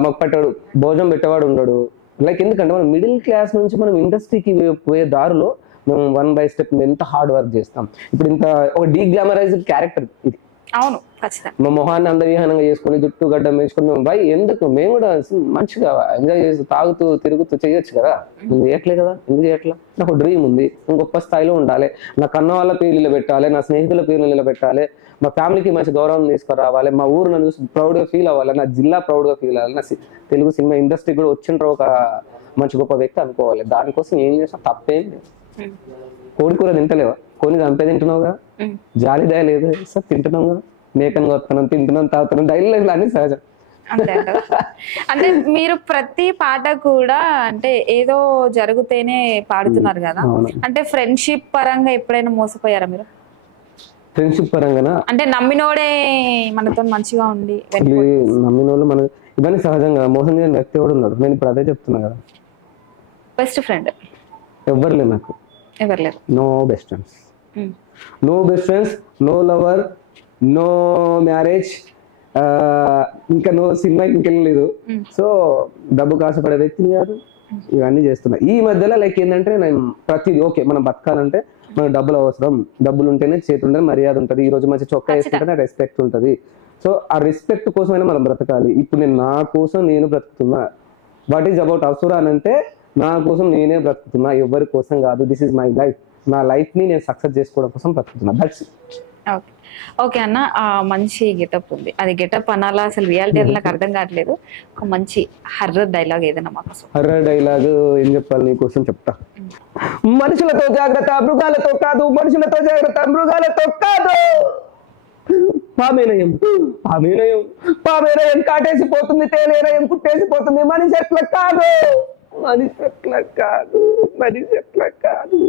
మాకు పెట్టాడు, భోజనం పెట్టేవాడు ఉండడు. లైక్ ఎందుకంటే మనం మిడిల్ క్లాస్ నుంచి మనం ఇండస్ట్రీకి పోయే దారిలో మేము 1 by step ఎంత హార్డ్ వర్క్ చేస్తాం. ఇప్పుడు ఇంత ఒక డీగ్లామరైజ్డ్ క్యారెక్టర్ ఇది, అవును ఖచ్చితంగా. మా మొహాన్ని అందవిహానంగా చేసుకుని జుట్టు గడ్డం వేసుకుని బై ఎందుకు మేము కూడా మంచిగా ఎంజాయ్ చేస్తూ తాగుతూ తిరుగుతూ చేయొచ్చు కదా, నువ్వు చేయట్లే కదా, ఎందుకు చేయట్లా? నాకు డ్రీమ్ ఉంది, గొప్ప స్థాయిలో ఉండాలి, నా కన్న వాళ్ళ పేరు నిలబెట్టాలి, నా స్నేహితుల పేరు నిలబెట్టాలి, మా ఫ్యామిలీకి మంచి గౌరవం తీసుకురావాలి, మా ఊరు నన్ను చూసి ప్రౌడ్గా ఫీల్ అవ్వాలి, నా జిల్లా ప్రౌడ్గా ఫీల్ అవ్వాలి, నా తెలుగు సినిమా ఇండస్ట్రీ కూడా వచ్చిండ్రు ఒక మంచి గొప్ప వ్యక్తి అనుకోవాలి. దానికోసం ఏం చేసినా తప్పేం లేదు. కోడి కూర తింటలేవా, కొని చంపే తింటున్నావుగా, జాలి దయ లేదు సార్, తింటున్నాం కదా, మేకను వస్తున్నాం, తింటున్నాం, తాగుతున్నాం, డైలీ అన్ని సహజం. అంతే అంటే మీరు ప్రతి పాట కూడా అంటే ఏదో జరిగితేనే పాడుతున్నారు కదా, అంటే ఫ్రెండ్షిప్ పరంగా ఎప్పుడైనా మోసపోయారా మీరు? ఫ్రెండ్షిప్ పరంగా అంటే నమ్మినోడే మనతో మంచిగా ఉండి నమ్మినోళ్ళు మన ఇవన్నీ సహజంగా మోసం చేయని వ్యక్తి కూడా ఉన్నాడు. నేను ఇప్పుడు అదే చెప్తున్నా కదా, బెస్ట్ ఫ్రెండ్ ఎవ్వరు లేదు నాకు, ఎవరు లేరు. No best friends, no best friends, no lover, no marriage, ఇంకా నో సినిమాకి ఇంకెళ్ళలేదు. సో డబ్బు కాసుపడే వ్యక్తిని కాదు, ఇవన్నీ చేస్తున్నా. ఈ మధ్యలో లైక్ ఏంటంటే నేను ప్రతిదీ ఓకే, మనం బతకాలంటే మనకు డబ్బులు అవసరం, డబ్బులు ఉంటేనే చేతి ఉంటేనే మర్యాద ఉంటుంది, ఈ రోజు మంచి చొక్కా వేసుకుంటేనే రెస్పెక్ట్ ఉంటుంది. సో ఆ రెస్పెక్ట్ కోసమైనా మనం బ్రతకాలి. ఇప్పుడు నేను నా కోసం నేను బ్రతుకుతున్నా. వాట్ ఈజ్ అబౌట్ అసురా అని అంటే నా కోసం నేనే బ్రతుకుతున్నా, ఎవరి కోసం కాదు. దిస్ ఈజ్ మై లైఫ్, నా లైఫ్ ని నేను సక్సెస్ చేసుకోవడం కోసం బ్రతుకుతున్నా. దట్స్ ఓకే ఓకే అన్న, మంచి గెటప్ ఉంది, అది గెటప్ అనాలా అసలు రియాలిటీ నాకు అర్థం కావట్లేదు. ఒక మంచి హర్రర్ డైలాగ్ ఏదైనా మా కోసం. హర్రర్ డైలాగ్ ఏం చెప్పాలి నీ కోసం చెప్తా. మనుషులతో జాగ్రత్త, మృగాలతో కాదు, మనుషులతో జాగ్రత్త, మృగాలతో కాదు. పామేనయం పామేనయం పామేనయం కాటేసిపోతుంది, తేలేనయం కుట్టేసిపోతుంది, మనిషి ఎట్లా కాదు, మనిషి ఎట్లా కాదు, మనిషి ఎట్లా కాదు.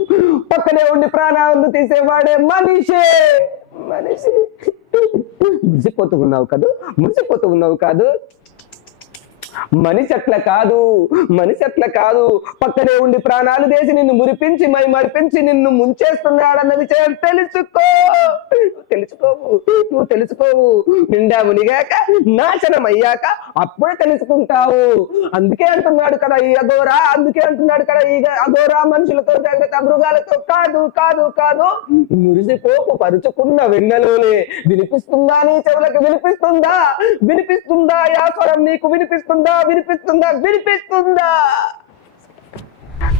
పక్కనే ఉండి ప్రాణాలను తీసేవాడే మనిషే, మనిషి. మురిసిపోతూ ఉన్నావు కాదు, మురిసిపోతూ ఉన్నావు కాదు, మనిషి అట్లా కాదు, మనిషి అట్లా కాదు. పక్కనే ఉండి ప్రాణాలు తీసి నిన్ను మురిపించి మై మరిపించి నిన్ను ముంచేస్తున్నాడన్న విషయం తెలుసుకో. తెలుసుకోవు, నువ్వు తెలుసుకోవు. నిండా మునిగాక నాశనం అయ్యాక అప్పుడే తెలుసుకుంటావు. అందుకే అంటున్నాడు కదా ఈ అఘోరా, అందుకే అంటున్నాడు కదా ఈ అఘోరా, మనుషులతో జాగ్రత్త, మృగాలతో కాదు కాదు కాదు. మురిసిపోపు పరుచుకున్న వెన్నెలోనే వినిపిస్తుందా నీ చెవులకు, వినిపిస్తుందా, వినిపిస్తుందా యా స్వరం నీకు, వినిపిస్తుందా, వినిపిస్తుందా, వినిపిస్తుందా.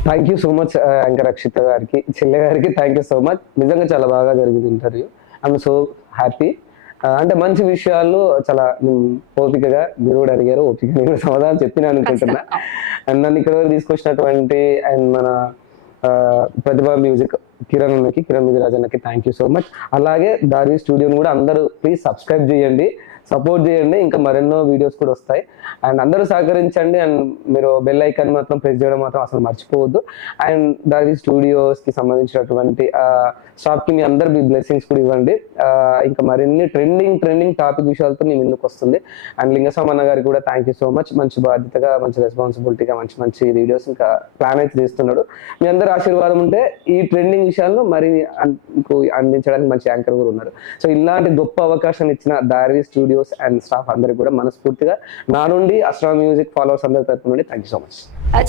Thank you so much anchor Akshitha గారికి, చెల్లె గారికి థ్యాంక్ యూ సో మచ్. నిజంగా చాలా బాగా జరిగింది ఇంటర్వ్యూ. I'm so happy. అంటే మంచి విషయాలు చాలా ఓపికగా మీరు కూడా అడిగారు, ఓపిక కూడా సమాధానం చెప్పినా అనుకుంటున్నా. అండ్ నన్ను ఇక్కడ వరకు తీసుకొచ్చినటువంటి అండ్ మన ప్రతిభా మ్యూజిక్ కిరణ్ మ్యూజిరాజ్ అన్నకి థ్యాంక్ యూ సో మచ్. అలాగే దారి స్టూడియోని కూడా అందరూ ప్లీజ్ సబ్స్క్రైబ్ చేయండి, సపోర్ట్ చేయండి. ఇంకా మరెన్నో వీడియోస్ కూడా వస్తాయి. అండ్ అందరూ సహకరించండి. అండ్ మీరు బెల్ ఐకాన్ మాత్రం ప్రెస్ చేయడం మాత్రం అసలు మర్చిపోవద్దు. అండ్ దాని స్టూడియోస్ కి సంబంధించినటువంటి స్టాఫ్ కి మీ అందరు మీ బ్లెస్సింగ్స్ కూడా ఇవ్వండి. ఇంకా మరిన్ని ట్రెండింగ్ టాపిక్ విషయాలతో నేను ముందుకు వస్తుంది. అండ్ లింగస్వామి అన్న గారికి కూడా థ్యాంక్ యూ సో మచ్. మంచి బాధ్యతగా, మంచి రెస్పాన్సిబిలిటీగా మంచి వీడియోస్ ఇంకా ప్లాన్ అయితే చేస్తున్నాడు. మీ అందరు ఆశీర్వాదం ఉంటే ఈ ట్రెండింగ్ విషయాల్లో మరి మీకు అందించడానికి మంచి యాంకర్ కూడా ఉన్నారు. సో ఇలాంటి గొప్ప అవకాశాన్ని ఇచ్చిన దారి స్టూడియోస్ అండ్ స్టాఫ్ అందరికి కూడా మనస్ఫూర్తిగా నా నుండి అస్ట్రా మ్యూజిక్ ఫాలోవర్స్ అందరి తరపు నుండి థ్యాంక్ యూ సో మచ్.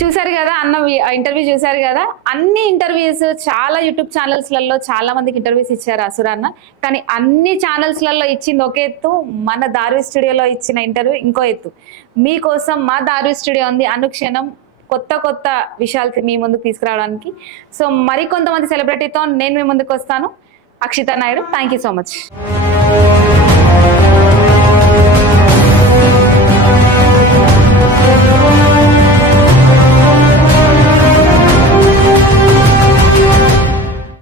చూసారు కదా అన్న ఇంటర్వ్యూ, చూసారు కదా అన్ని ఇంటర్వ్యూస్ చాలా యూట్యూబ్ ఛానల్స్ లలో చాలా మందికి ఇంటర్వ్యూస్ ఇచ్చారు అసుర అన్న. కానీ అన్ని ఛానల్స్ లలో ఇచ్చింది ఒక ఎత్తు, మన దారి స్టూడియోలో ఇచ్చిన ఇంటర్వ్యూ ఇంకో ఎత్తు. మీకోసం మా దారి స్టూడియో ఉంది అనుక్షణం కొత్త విషయాలు మీ ముందుకు తీసుకురావడానికి. సో మరికొంతమంది సెలబ్రిటీతో నేను మీ ముందుకు వస్తాను. Akshitha Naidu, thank you so much.